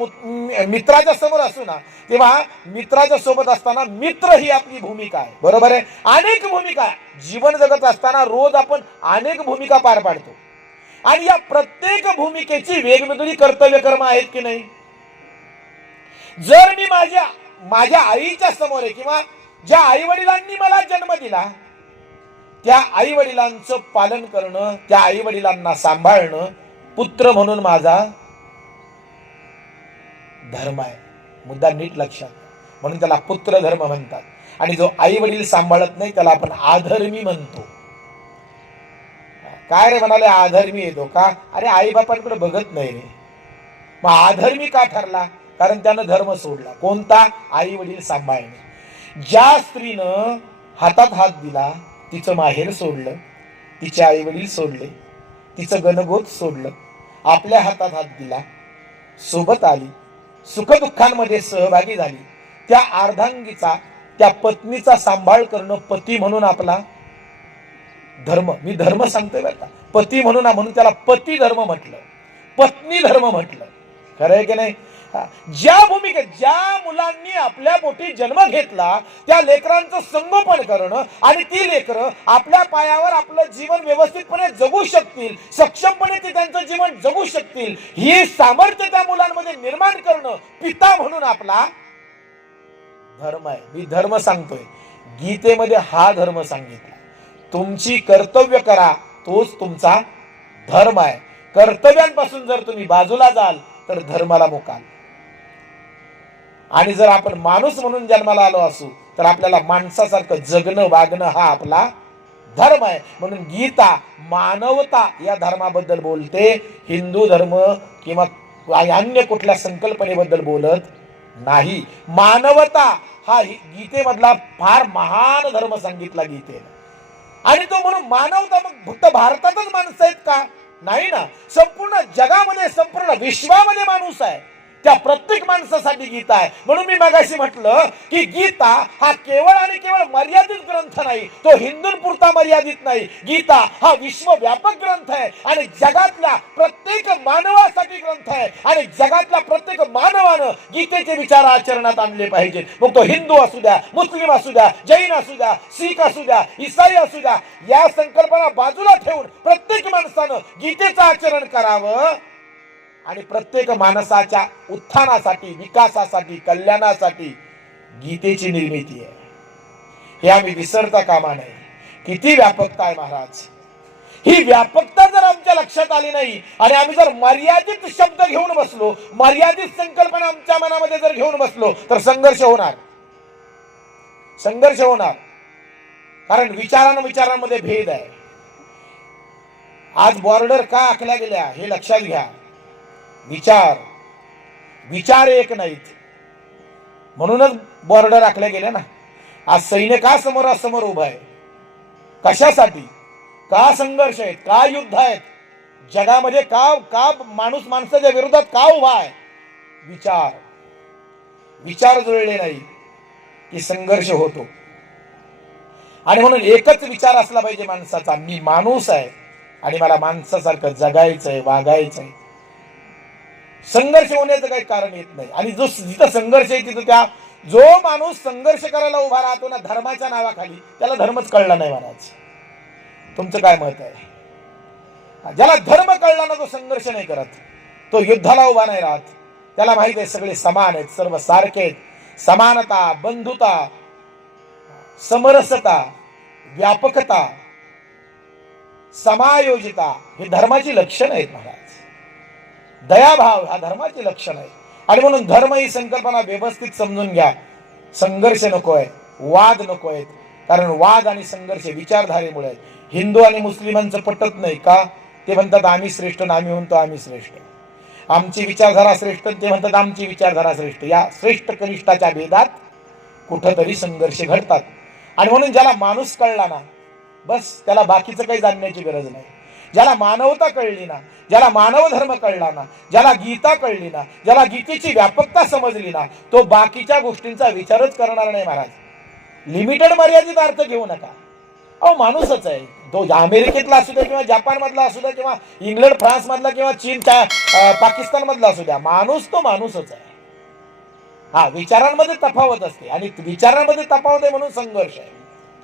मित्राच्या समोर असू ना तेव्हा मित्राच्या सोबत असताना मित्र ही आपली भूमिका आहे. बरोबर आहे. अनेक भूमिका जीवन जगत असताना रोज आपण अनेक भूमिका पार पाडतो आणि या प्रत्येक भूमिकेची वेगवेगळी कर्तव्य कर्म आहेत की नाही. जर मी माझ्या आईच्या समोर आहे किंवा ज्या आई वडिलांनी मला जन्म दिला त्या आई वडिलांचं पालन करणं, त्या आई वडिलांना सांभाळणं पुत्र म्हणून माझा धर्म आहे. मुद्दा नीट लक्षात. म्हणून त्याला पुत्र धर्म म्हणतात. आणि जो आई वडील सांभाळत नाही त्याला आपण आधर्मी म्हणतो. काय रे म्हणाले आधर्मी येतो का? अरे आई बापांकडे बघत नाही रे. मग आधर्मी का ठरला? कारण त्यानं धर्म सोडला. कोणता? आई वडील सांभाळणे. ज्या स्त्रीनं हातात हात दिला तिचं माहेर सोडलं, तिचे आई वडील सोडले, तिचं गणगोत सोडलं, आपल्या हातात हात दिला, सोबत आली, सुखदुःखांमध्ये सहभागी झाली, त्या अर्धांगीचा त्या पत्नीचा सांभाळ करणं पती म्हणून आपला धर्म. मी धर्म सांगतोय बरं का. पती म्हणून त्याला पती धर्म म्हटलं, पत्नी धर्म म्हटलं. खरं आहे की नाही? ज्या भूमिकेत ज्या मुलांनी आपल्या पोटी जन्म घेतला त्या लेकरांचं संगोपन करणं आणि ती लेकरं आपल्या पायावर आपलं जीवन व्यवस्थितपणे जगू शकतील, सक्षमपणे ते त्यांचं जीवन जगू शकतील ही सामर्थ्य त्या मुलांमध्ये निर्माण करणं पिता म्हणून आपला धर्म आहे. मी धर्म सांगतोय. गीतेमध्ये हा धर्म सांगितला. तुमची कर्तव्य करा तोच तुमचा धर्म आहे. कर्तव्यांपासून जर तुम्ही बाजूला जाल तर धर्माला मुकाल. आणि जर आपण माणूस म्हणून जन्माला आलो असू तर आपल्याला माणसासारखं जगणं वागणं हा आपला धर्म आहे. म्हणून गीता मानवता या धर्माबद्दल बोलते. हिंदू धर्म किंवा अन्य कुठल्या संकल्पनेबद्दल बोलत नाही. मानवता हा गीतेमधला फार महान धर्म सांगितला गीतेने. आणि तो म्हणून मानवता मग फक्त भारतातच माणसं आहेत का? नाही ना. संपूर्ण जगामध्ये संपूर्ण विश्वामध्ये माणूस आहे. त्या प्रत्येक माणसासाठी गीता आहे. म्हणून मी मगाशी म्हटलं की गीता हा केवळ आणि केवळ मर्यादित ग्रंथ नाही. तो हिंदूंपुरता मर्यादित नाही. गीता हा विश्वव्यापक ग्रंथ आहे आणि जगातल्या प्रत्येक मानवासाठी ग्रंथ आहे. आणि जगातल्या प्रत्येक मानवानं गीतेचे विचार आचरणात आणले पाहिजेत. मग तो हिंदू असू द्या, मुस्लिम असू द्या, जैन असू द्या, शीख असू द्या, ईसाई असू द्या. या संकल्पना बाजूला ठेवून प्रत्येक माणसानं गीतेचं आचरण करावं आणि प्रत्येक माणसाच्या उत्थानासाठी, विकासासाठी, कल्याणासाठी गीतेची निर्मिती आहे. हे आम्ही विसरता कामा नये. किती व्यापकता आहे महाराज. ही व्यापकता जर आमच्या लक्षात आली नाही आणि आम्ही जर मर्यादित शब्द घेऊन बसलो, मर्यादित संकल्पना आमच्या मनामध्ये जर घेऊन बसलो तर संघर्ष होणार. संघर्ष होणार. कारण विचारांमध्ये भेद आहे. आज बॉर्डर का आखल्या गेल्या हे लक्षात घ्या. विचार एक नाहीत म्हणूनच बॉर्डर आखल्या गेल्या ना. आज सैन्य का समोरासमोर उभा आहे? कशासाठी? का संघर्ष आहेत? का युद्ध आहेत? जगामध्ये का माणूस माणसाच्या विरोधात का उभा आहे? विचार जुळले नाही की संघर्ष होतो. आणि म्हणून एकच विचार असला पाहिजे माणसाचा, मी माणूस आहे आणि मला माणसासारखं जगायचंय, वागायचंय. संघर्ष होण्याचं काही कारण येत नाही. आणि जिथं संघर्ष आहे तिथं जो माणूस संघर्ष करायला उभा राहतो ना धर्माच्या नावाखाली, त्याला धर्मच कळला नाही महाराज. तुमचं काय मत आहे? ज्याला धर्म कळला ना तो संघर्ष नाही करत, तो युद्धाला उभा नाही राहत. त्याला माहित आहे सगळे समान आहेत, सर्व सारखे आहेत. समानता, बंधुता, समरसता, व्यापकता, समायोजिता हे धर्माची लक्षणं आहेत महाराज. दयाभाव हा धर्माची लक्षण आहे. आणि म्हणून धर्म ही संकल्पना व्यवस्थित समजून घ्या. संघर्ष नकोय, वाद नकोय. कारण वाद आणि संघर्ष विचारधारेमुळे आहेत. हिंदू आणि मुस्लिमांचं पटत नाही का? ते म्हणतात आम्ही श्रेष्ठ, आम्ही म्हणतो आम्ही श्रेष्ठ. आमची विचारधारा श्रेष्ठ, ते म्हणतात आमची विचारधारा श्रेष्ठ. या श्रेष्ठ कनिष्ठाच्या भेदात कुठंतरी संघर्ष घडतात. आणि म्हणून ज्याला माणूस कळला ना बस त्याला बाकीचं काही जाणण्याची गरज नाही. ज्याला मानवता कळली ना, ज्याला मानव धर्म कळला ना, ज्याला गीता कळली ना, ज्याला गीतेची व्यापकता समजली ना, तो बाकीच्या गोष्टींचा विचारच करणार नाही महाराज. लिमिटेड मर्यादित अर्थ घेऊ नका. अहो माणूसच आहे तो, अमेरिकेतला असू द्या किंवा जपान मधला असू द्या किंवा इंग्लंड फ्रान्स मधला किंवा चीन पाकिस्तान मधला असू द्या, माणूस तो माणूसच आहे. हा, विचारांमध्ये तफावत असते आणि विचारांमध्ये तफावत आहे म्हणून संघर्ष आहे,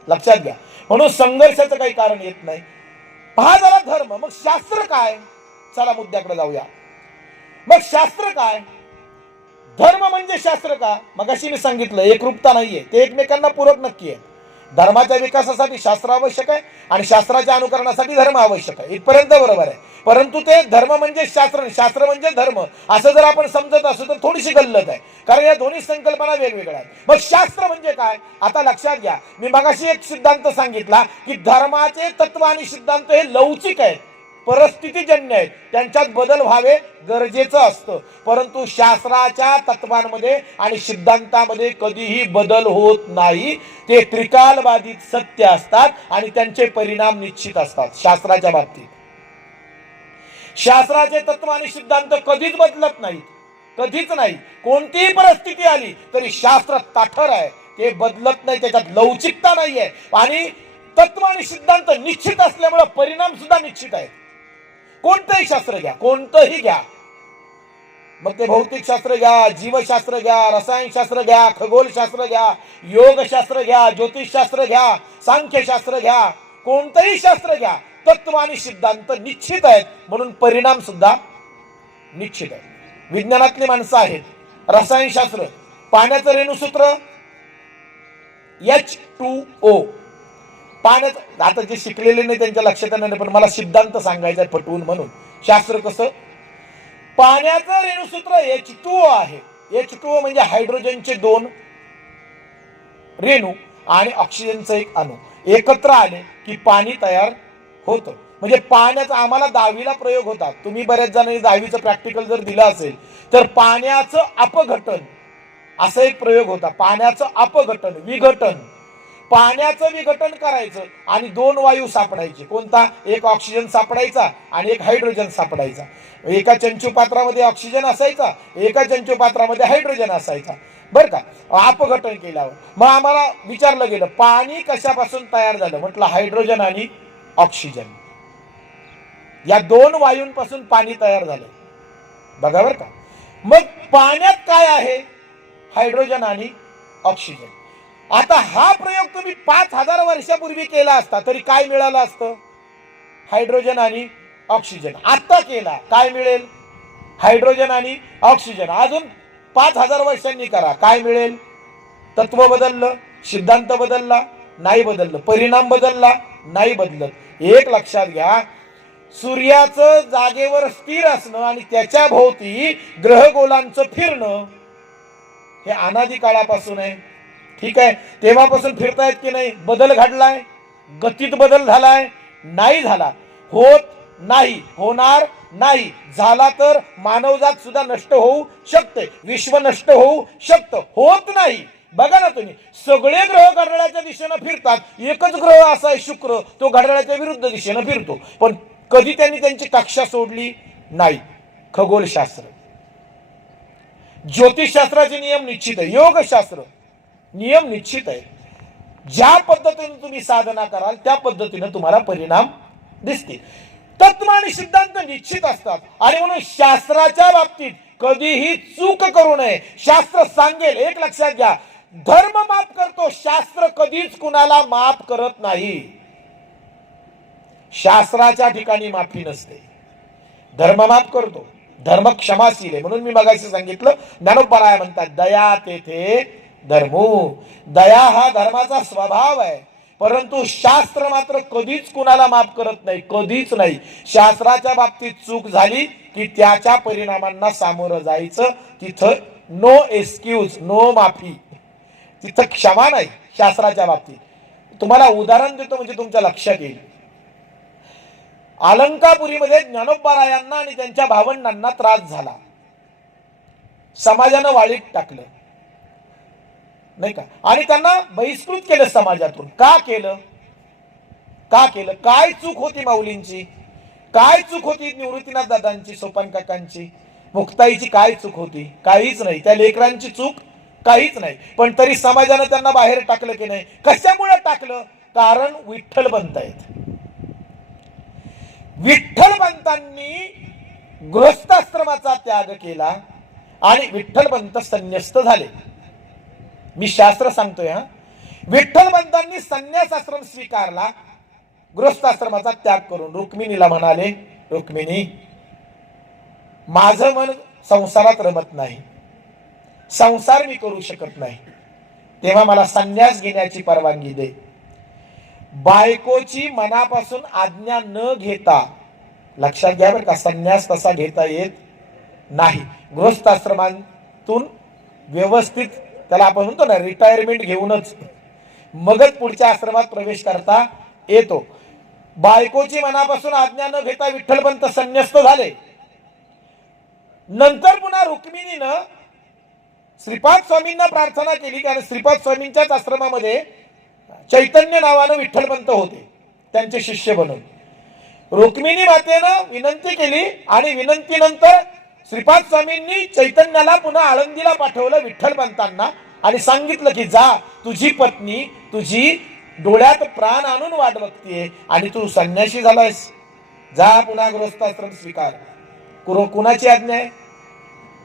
लक्षात घ्या. म्हणून संघर्षाचं काही कारण येत नाही. हा झाला धर्म. मग शास्त्र काय? चला मुद्द्याकडे जाऊया. मग शास्त्र काय? धर्म म्हणजे शास्त्र का? मगाशी मी सांगितलं एकरूपता नाहीये, ते एकमेकांना पूरक नक्की आहे. धर्माच्या विकासासाठी शास्त्र आवश्यक आहे आणि शास्त्राच्या अनुकरणासाठी धर्म आवश्यक आहे, इथपर्यंत बरोबर आहे. परंतु ते धर्म म्हणजे शास्त्र, शास्त्र म्हणजे धर्म असं जर आपण समजत असू तर थोडीशी गल्लत आहे, कारण या दोन्ही संकल्पना वेगवेगळ्या आहेत. मग शास्त्र म्हणजे काय? आता लक्षात घ्या, मी मगाशी एक सिद्धांत सांगितला की धर्माचे तत्व आणि सिद्धांत हे लवचिक आहेत, परिस्थितीजन्य आहेत, त्यांच्यात बदल व्हावे गरजेचं असतं. परंतु शास्त्राच्या तत्वांमध्ये आणि सिद्धांतामध्ये कधीही बदल होत नाही. ते त्रिकालबाधित सत्य असतात आणि त्यांचे परिणाम निश्चित असतात. शास्त्राच्या बाबतीत शास्त्राचे तत्व आणि सिद्धांत कधीच बदलत नाहीत, कधीच नाही. कोणतीही परिस्थिती आली तरी शास्त्र ताठर आहे, ते बदलत नाही, त्याच्यात लवचिकता नाहीये. आणि तत्व आणि सिद्धांत निश्चित असल्यामुळे परिणाम सुद्धा निश्चित आहेत. कोणतंही शास्त्र घ्या, कोणतंही घ्या, मग ते भौतिकशास्त्र घ्या, जीवशास्त्र घ्या, रसायनशास्त्र घ्या, खगोलशास्त्र घ्या, योगशास्त्र घ्या, ज्योतिषशास्त्र घ्या, सांख्यशास्त्र घ्या, कोणतंही शास्त्र घ्या, तत्व आणि सिद्धांत निश्चित आहेत म्हणून परिणाम सुद्धा निश्चित आहे. विज्ञानातली माणसं आहेत, रसायनशास्त्र, पाण्याचं रेणुसूत्र H2O, पाण्याचं, आता जे शिकलेले नाही त्यांच्या लक्षात येणार नाही, पण मला सिद्धांत सांगायचा आहे पटवून. म्हणून शास्त्र कसं, पाण्याचं रेणुसूत्र H2O आहे. H2O म्हणजे हायड्रोजनचे 2 रेणू आणि ऑक्सिजनचं एक अणू एकत्र आले की पाणी तयार होतं. म्हणजे पाण्याचा आम्हाला 10वीला प्रयोग होता, तुम्ही बऱ्याच जणांनी 10वीचं प्रॅक्टिकल जर दिलं असेल तर पाण्याचं अपघटन असा एक प्रयोग होता. पाण्याचं अपघटन, विघटन, पाण्याचं विघटन करायचं आणि 2 वायू सापडायचे. कोणता? एक ऑक्सिजन सापडायचा आणि एक हायड्रोजन सापडायचा. एका चंचू पात्रामध्ये ऑक्सिजन असायचा, एका चंचू पात्रामध्ये हायड्रोजन असायचा, बरं का. अपघटन केल्यावर मग आम्हाला विचारलं गेलं पाणी कशापासून तयार झालं. म्हटलं हायड्रोजन आणि ऑक्सिजन या 2 वायूंपासून पाणी तयार झालं. बघा बरं का. मग पाण्यात काय आहे? हायड्रोजन आणि ऑक्सिजन. आता हा प्रयोग तुम्ही 5000 वर्षापूर्वी केला असता तरी काय मिळालं असतं? हायड्रोजन आणि ऑक्सिजन. आता केला काय मिळेल? हायड्रोजन आणि ऑक्सिजन. अजून 5000 वर्षांनी करा, काय मिळेल? तत्व बदललं, सिद्धांत बदलला नाही बदललं, परिणाम बदलला नाही बदलत. एक लक्षात घ्या, सूर्याचं जागेवर स्थिर असणं आणि त्याच्या भोवती ग्रहगोलांचं फिरणं हे अनादी काळापासून आहे. ठीक आहे, तेव्हापासून फिरतायत की नाही? बदल घडलाय, गतीत बदल झालाय? नाही झाला, होत नाही, होणार नाही. झाला तर मानवजात सुद्धा नष्ट होऊ शकते, विश्व नष्ट होऊ शकतं, होत नाही. बघा ना तुम्ही, सगळे ग्रह घड्याळाच्या दिशेनं फिरतात, एकच ग्रह असा आहे शुक्र, तो घड्याळाच्या विरुद्ध दिशेनं फिरतो. पण कधी त्यांनी त्यांची कक्षा सोडली नाही. खगोलशास्त्र, ज्योतिषशास्त्राचे नियम निश्चित आहे, योगशास्त्र नियम निश्चित आहे. ज्या पद्धतीने तुम्ही साधना कराल त्या पद्धतीने तुम्हाला परिणाम दिसतील. तत्व आणि सिद्धांत निश्चित असतात आणि म्हणून शास्त्राच्या बाबतीत कधीही चूक करू नये. शास्त्र सांगेल, एक लक्षात घ्या, धर्म माफ करतो, शास्त्र कधीच कुणाला माफ करत नाही. शास्त्राच्या ठिकाणी माफी नसते, धर्म माफ करतो, धर्म क्षमाशील आहे. म्हणून मी मगाशी सांगितलं, ज्ञानोबराय म्हणतात दया तेथे धर्मो. दया हा धर्माचा स्वभाव आहे, परंतु शास्त्र मात्र कधीच कुणाला माफ करत नाही, कधीच नाही. शास्त्राच्या बाबतीत चूक झाली की त्याच्या परिणामांना सामोरं जायचं. तिथं नो एक्सक्यूज, नो माफी, तिथं क्षमा नाही शास्त्राच्या बाबतीत. तुम्हाला उदाहरण देतो म्हणजे तुमच्या लक्षात येईल. अलंकापुरीमध्ये ज्ञानोबरायांना आणि त्यांच्या भावंडांना त्रास झाला, समाजानं वाळीत टाकलं नाही का, आणि त्यांना बहिष्कृत केलं समाजातून. का केलं? का केलं? काय चूक होती माऊलींची? काय चूक होती निवृत्तीनाथ दादांची, सोपान काकांची, मुक्ताईची? काय चूक होती? काहीच नाही. त्या लेकरांची चूक काहीच नाही, पण तरी समाजानं त्यांना बाहेर टाकलं की नाही? कशामुळे टाकलं? कारण विठ्ठलपंत आहेत. विठ्ठलपंतांनी गृहस्थाश्रमाचा त्याग केला आणि विठ्ठलपंत संन्यस्त झाले. मी शास्त्र सांगतोय हा. विठ्ठलपंतांनी संन्यास आश्रम स्वीकारला, गृहस्थाश्रमाचा त्याग करून रुक्मिणीला म्हणाले, रुक्मिणी, माझं मन संसारात रमत नाही, संसार मी करू शकत नाही, तेव्हा मला संन्यास घेण्याची परवानगी दे. बायकोची मनापासून आज्ञा न घेता, लक्षात घ्या बरं का, संन्यास तसा घेता येत नाही. गृहस्थाश्रमातून व्यवस्थित, त्याला आपण म्हणतो ना रिटायरमेंट घेऊनच मगच पुढच्या आश्रमात प्रवेश करता येतो. बायकोची मनापासून आज्ञा न घेता विठ्ठलपंत संन्यस्त झाले. नंतर पुन्हा रुक्मिणीनं श्रीपाद स्वामींना प्रार्थना केली, कारण श्रीपाद स्वामींच्याच आश्रमामध्ये चैतन्य नावानं विठ्ठलपंत होते, त्यांचे शिष्य बनून. रुक्मिणी मातेनं विनंती केली आणि विनंतीनंतर श्रीपाद स्वामींनी चैतन्याला पुन्हा आळंदीला पाठवलं विठ्ठलपंतांना आणि सांगितलं की जा, तुझी पत्नी तुझी डोळ्यात प्राण आणून वाट बघतीये आणि तू संन्यासी झालायस, जा पुन्हा गृहस्थाश्रम स्वीकार. कुणाची आज्ञा आहे?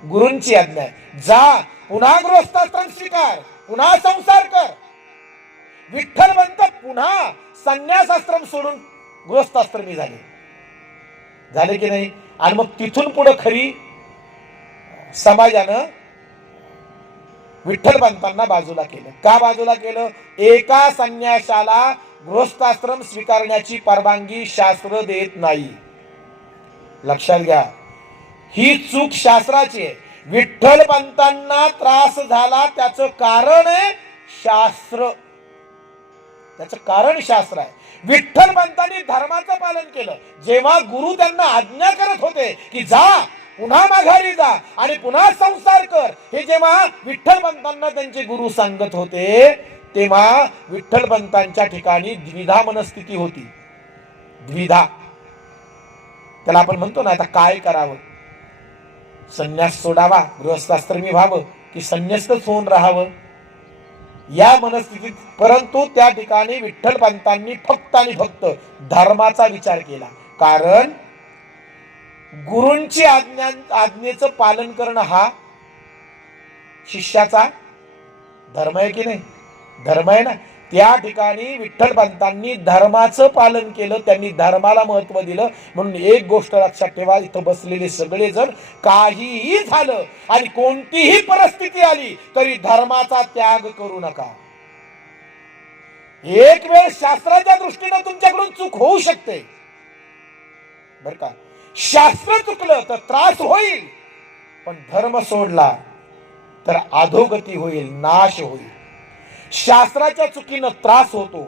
गुरूंची आज्ञा आहे. जा पुन्हा गृहस्थाश्रम स्वीकार, पुन्हा संसार कर. विठ्ठलपंत पुन्हा संन्यास आश्रम सोडून गृहस्थाश्रमी झाले की नाही? आणि मग तिथून पुढे खरी समाजानं विठ्ठलपंतांना बाजूला केलं. का बाजूला केलं? एका संन्याशाला गृहस्थाश्रम स्वीकारण्याची परवानगी शास्त्र देत नाही. लक्षात घ्या, ही चूक शास्त्राची आहे. विठ्ठलपंतांना त्रास झाला त्याचं कारण आहे शास्त्र, त्याचं कारण शास्त्र आहे. विठ्ठलपंतांनी धर्माचं पालन केलं. जेव्हा गुरु त्यांना आज्ञा करत होते की जा पुन्हा माघारी जा आणि पुन्हा संसार कर, हे जेव्हा विठ्ठलपंतांना त्यांचे गुरु सांगत होते, तेव्हा विठ्ठलपंतांच्या ठिकाणी द्विधा मनस्थिती होती. द्विधा, त्याला आपण म्हणतो ना, आता काय करावं? संन्यास सोडावा, गृहस्थाश्रमी व्हावं, की संन्यस्तच होऊन राहावं, या मनस्थितीत. परंतु त्या ठिकाणी विठ्ठलपंतांनी फक्त आणि फक्त धर्माचा विचार केला. कारण गुरूंची आज्ञेचं पालन करणं हा शिष्याचा धर्म आहे की नाही? धर्म आहे ना. त्या ठिकाणी विठ्ठलपंतांनी धर्माचं पालन केलं, त्यांनी धर्माला महत्व दिलं. म्हणून एक गोष्ट लक्षात ठेवा, इथं बसलेले सगळेजण, काहीही झालं आणि कोणतीही परिस्थिती आली तरी धर्माचा त्याग करू नका. एक वेळ शास्त्राच्या दृष्टीने तुमच्याकडून चूक होऊ शकते बर का. शास्त्र चुकलं तर त्रास होईल, पण धर्म सोडला तर अधोगती होईल, नाश होईल. शास्त्राच्या चुकीनं त्रास होतो,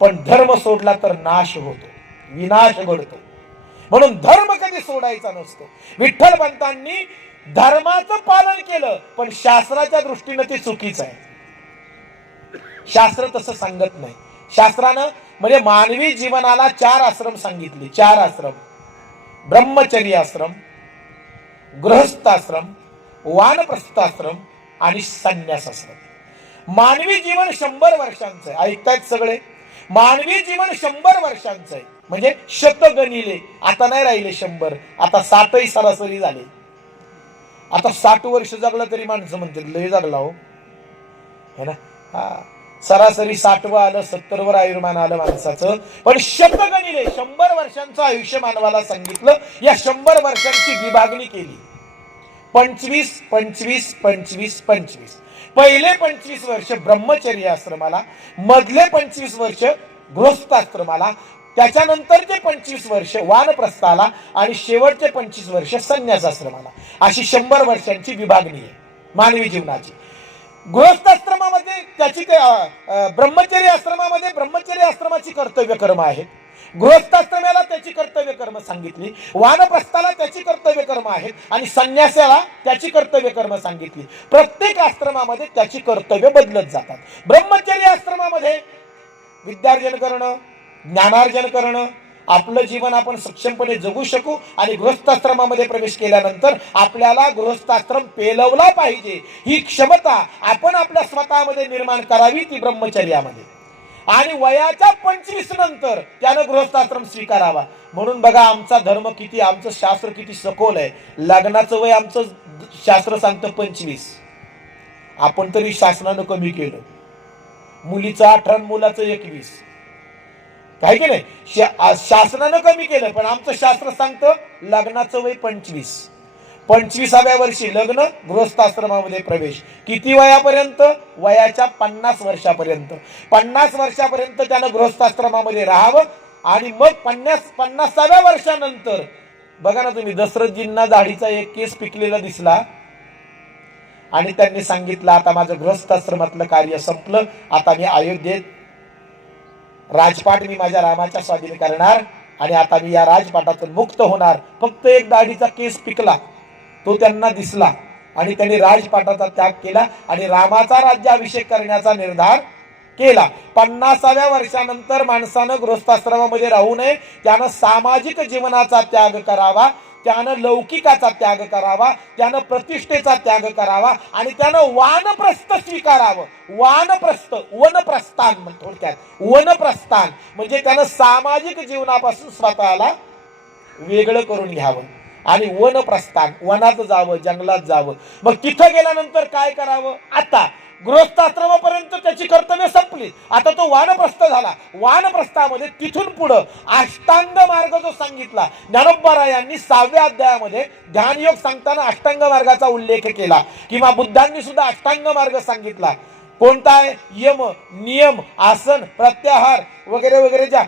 पण धर्म सोडला तर नाश होतो, विनाश घडतो. म्हणून धर्म कधी सोडायचा नसतो. विठ्ठलपंतांनी धर्माचं पालन केलं, पण शास्त्राच्या दृष्टीनं ते चुकीचं आहे. शास्त्र तसं सांगत नाही. शास्त्रानं म्हणजे मानवी जीवनाला 4 आश्रम सांगितले. 4 आश्रम: ब्रह्मचर्य आश्रम, गृहस्थाश्रम, वानप्रस्थाश्रम आणि संन्यास आश्रम. मानवी जीवन 100 वर्षांचं आहे. ऐकतायत सगळे? मानवी जीवन 100 वर्षांचं आहे. म्हणजे शतगणिले, आता नाही राहिले 100, आता 60 सरासरी झाले. आता 60 वर्ष जगलं तरी माणसं म्हणतील लय जगला हो, है ना. हा, सरासरी 60 आलं, 70 आयुर्मान आलं माणसाचं. पण शतगणिले 100 वर्षांचं आयुष्य मानवाला सांगितलं. या 100 वर्षांची विभागणी केली. 25 25 25 25. पहिले 25 वर्ष ब्रह्मचर्य आश्रमाला, मधले 25 वर्ष गृहस्थाश्रमाला, त्याच्यानंतरचे 25 वर्ष वानप्रस्थाला आणि शेवटचे 25 वर्ष संन्यास आश्रमाला. अशी 100 वर्षांची विभागणी आहे मानवी जीवनाची. गृहस्थाश्रमामध्ये त्याची ब्रह्मचर्य आश्रमामध्ये ब्रह्मचर्य आश्रमाची कर्तव्य कर्म आहेत. गृहस्थाश्रमाला त्याची कर्तव्य कर्म सांगितली, वानप्रस्थाला त्याची कर्तव्य कर्म आहेत आणि संन्यासाला त्याची कर्तव्य कर्म सांगितली. प्रत्येक आश्रमामध्ये त्याची कर्तव्य बदलत जातात. ब्रह्मचर्य आश्रमामध्ये विद्यार्जन करणं, ज्ञानार्जन करणं, आपलं जीवन आपण सक्षमपणे जगू शकू. आणि गृहस्थाश्रमामध्ये प्रवेश केल्यानंतर आपल्याला गृहस्थाश्रम पेलवला पाहिजे ही क्षमता आपण आपल्या स्वतःमध्ये निर्माण करावी, ती ब्रह्मचर्यामध्ये. आणि वयाच्या 25 नंतर त्यानं गृहस्थाश्रम स्वीकारावा. म्हणून बघा आमचा धर्म किती, आमचं शास्त्र किती सखोल आहे. लग्नाचं वय आमचं शास्त्र सांगतं 25. आपण तरी शासनानं कमी केलं. मुलीचं 18 मुलाचं 21, काय की नाही. शासनानं कमी केलं, पण आमचं शास्त्र सांगतं लग्नाचं वय 25. 25व्या वर्षी लग्न, गृहस्थाश्रमामध्ये प्रवेश. किती वयापर्यंत? वयाच्या 50 वर्षापर्यंत. 50 वर्षापर्यंत त्यानं गृहस्थाश्रमामध्ये राहावं. आणि मग 50व्या वर्षानंतर बघा ना तुम्ही, दशरथजींना दाढीचा एक केस पिकलेला दिसला आणि त्यांनी सांगितलं आता माझं गृहस्थाश्रमातलं कार्य संपलं, आता मी अयोध्येत राजपाट मी माझ्या रामाच्या स्वाधीन करणार आणि आता मी या राजपाटातून मुक्त होणार. फक्त एक दाढीचा केस पिकला, तो त्यांना दिसला आणि त्यांनी राजपाटाचा त्याग केला आणि रामाचा राज्याभिषेक करण्याचा निर्धार केला. 50व्या वर्षानंतर माणसानं गृहस्थाश्रमामध्ये राहू नये. त्यानं सामाजिक जीवनाचा त्याग करावा, त्यानं लौकिकाचा त्याग करावा, त्यानं प्रतिष्ठेचा त्याग करावा आणि त्यानं वानप्रस्थ स्वीकारावं. वानप्रस्थ, वनप्रस्थान, थोडक्यात वनप्रस्थान म्हणजे त्यानं सामाजिक जीवनापासून स्वतःला वेगळं करून घ्यावं आणि वनप्रस्थान, वनात जावं, जंगलात जावं. मग तिथं गेल्यानंतर काय करावं? आता गृहस्थाश्रमापर्यंत त्याची कर्तव्य संपली, आता तो वानप्रस्थ झाला. वानप्रस्थामध्ये तिथून पुढं अष्टांग मार्ग जो सांगितला, ज्ञानोबारायांनी 6व्या अध्यायामध्ये ध्यानयोग सांगताना अष्टांग मार्गाचा उल्लेख केला. किंवा बुद्धांनी सुद्धा अष्टांग मार्ग सांगितला. कोणता आहे? यम, नियम, आसन, प्रत्याहार वगैरे वगैरे. ज्या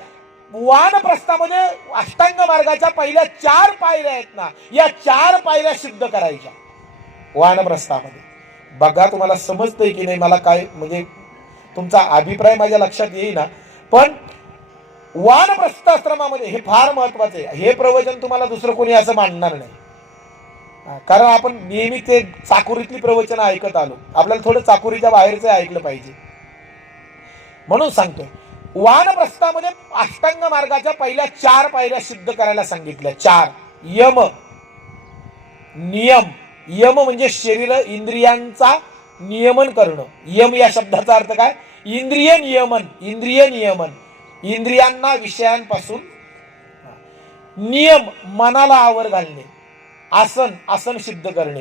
वानप्रस्थामध्ये अष्टांग मार्गाच्या पहिल्या 4 पायऱ्या आहेत ना, या 4 पायऱ्या सिद्ध करायच्या वानप्रस्थामध्ये. बघा तुम्हाला समजतंय की नाही, मला काय म्हणजे तुमचा अभिप्राय माझ्या लक्षात येईना, पण वानप्रस्थाश्रमामध्ये हे फार महत्वाचं आहे. हे प्रवचन तुम्हाला दुसरं कोणी असं मांडणार नाही, कारण आपण नेहमी ते चाकुरीतली प्रवचन ऐकत आलो. आपल्याला थोडं चाकुरीच्या बाहेरचं ऐकलं पाहिजे. म्हणून सांगतोय, वानप्रस्थामध्ये अष्टांग मार्गाच्या पहिल्या 4 पायऱ्या सिद्ध करायला सांगितल्या. 4. यम, नियम. यम म्हणजे शरीर इंद्रियांचा नियमन करणं. यम या शब्दाचा अर्थ काय? इंद्रिय नियमन. इंद्रिय नियमन, इंद्रियांना विषयांपासून. नियम, मनाला आवर घालणे. आसन, आसन सिद्ध करणे.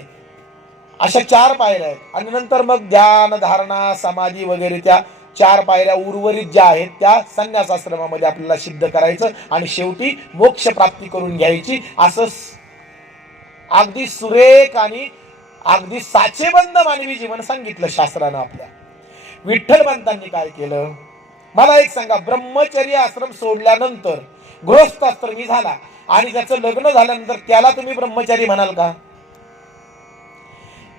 अशा 4 पायऱ्या आहेत. आणि नंतर मग ध्यान, धारणा, समाधी वगैरे त्या 4 पायऱ्या उर्वरित ज्या आहेत त्या संन्यास आश्रमामध्ये आपल्याला सिद्ध करायचं आणि शेवटी मोक्ष प्राप्ती करून घ्यायची. असं अगदी सुरेख आणि अगदी साचेबंद मानवी जीवन सांगितलं शास्त्रानं आपल्या. विठ्ठलपंतांनी काय केलं मला एक सांगा? ब्रह्मचर्य आश्रम सोडल्यानंतर गृहस्थाश्रमी झाला आणि त्याचं लग्न झाल्यानंतर त्याला तुम्ही ब्रह्मचारी म्हणाल का?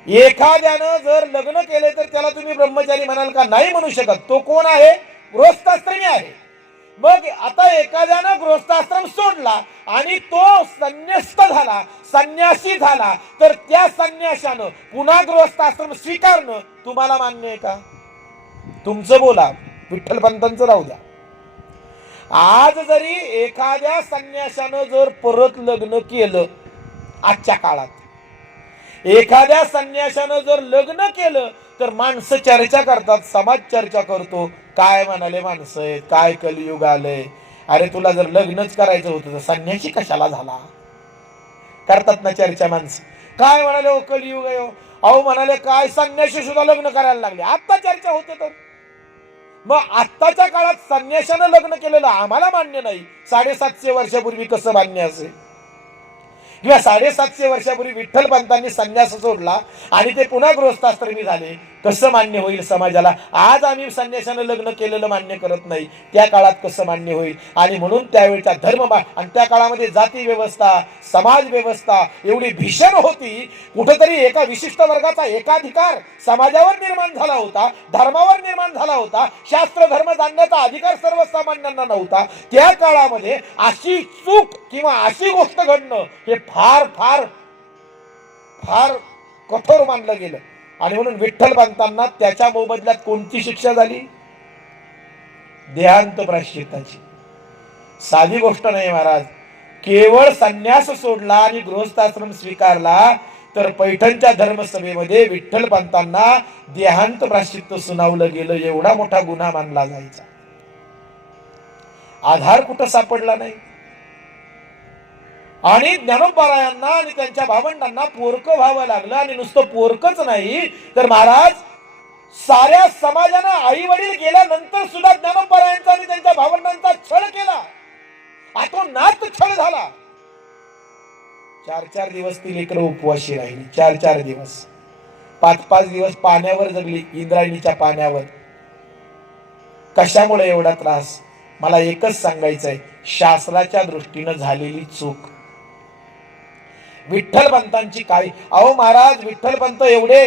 एखाद्यानं जर लग्न केले तर त्याला तुम्ही ब्रह्मचारी म्हणाल का? नाही म्हणू शकत. तो कोण आहे? गृहस्थाश्रमी आहे. मग आता एखाद्यानं गृहस्थाश्रम सोडला आणि तो संन्यस्त झाला, संन्यासी झाला, तर त्या संन्याशानं पुन्हा गृहस्थाश्रम स्वीकारणं तुम्हाला मान्य आहे का? तुमचं बोला, विठ्ठलपंतांचं राहू द्या. आज जरी एखाद्या संन्याशानं जर परत लग्न केलं, आजच्या काळात एखाद्या संन्याशानं जर लग्न केलं तर माणसं चर्चा करतात, समाज चर्चा करतो. काय म्हणाले माणसं आहेत, काय कलियुग आलंय, अरे तुला जर लग्नच करायचं होतं तर संन्यासी कशाला झाला, करतात ना चर्चा माणसं. काय म्हणाले? हो कलियुग आहे. अहो म्हणाले काय संन्यासी सुद्धा लग्न करायला लागले. आता चर्चा होते तर मग आत्ताच्या काळात संन्याशानं लग्न केलेलं आम्हाला मान्य नाही. 750 वर्षापूर्वी कसं मान्य असेल? किंवा 750 वर्षापूर्वी विठ्ठलपंतांनी संन्यास सोडला आणि ते पुन्हा गृहस्थाश्रमी झाले, कसं मान्य होईल समाजाला? आज आम्ही संन्यासानं लग्न केलेलं मान्य करत नाही, त्या काळात कसं मान्य होईल? आणि म्हणून त्यावेळचा धर्म आणि त्या काळामध्ये जाती व्यवस्था, समाज व्यवस्था एवढी भीषण होती. कुठंतरी एका विशिष्ट वर्गाचा एकाधिकार समाजावर निर्माण झाला होता, धर्मावर निर्माण झाला होता. शास्त्र धर्म जाणण्याचा अधिकार सर्वसामान्यांना नव्हता. त्या काळामध्ये अशी चूक किंवा अशी गोष्ट घडणं हे फार फार फार कठोर मानलं गेलं. आणि म्हणून विठ्ठलपंतांना त्याच्या मोबदल्यात कोणती शिक्षा झाली? देहांत प्रायश्चित्ताची. साधी गोष्ट नाही महाराज. केवळ संन्यास सोडला आणि गृहस्थाश्रम स्वीकारला तर पैठणच्या धर्मसभेमध्ये विठ्ठलपंतांना देहांत प्रायश्चित्त सुनावलं गेलं. एवढा मोठा गुन्हा मानला जायचा. आधार कुठं सापडला नाही. आणि ज्ञानोबारायांना आणि त्यांच्या भावंडांना पोरकं व्हावं लागलं. आणि नुसतं पोरकच नाही तर महाराज साऱ्या समाजानं आई वडील गेल्यानंतर सुद्धा ज्ञानोबारायांचा आणि त्यांच्या भावंडांचा छळ केला. आतोनात छळ झाला. 4-4 दिवस ती लेकरं उपवाशी राहिली. 4-4 दिवस, 5-5 दिवस पाण्यावर जगली, इंद्रायणीच्या पाण्यावर. कशामुळे एवढा त्रास? मला एकच सांगायचंय, शास्त्राच्या दृष्टीनं झालेली चूक. विठ्ठलपंतांची काय, अहो महाराज विठ्ठलपंत एवढे,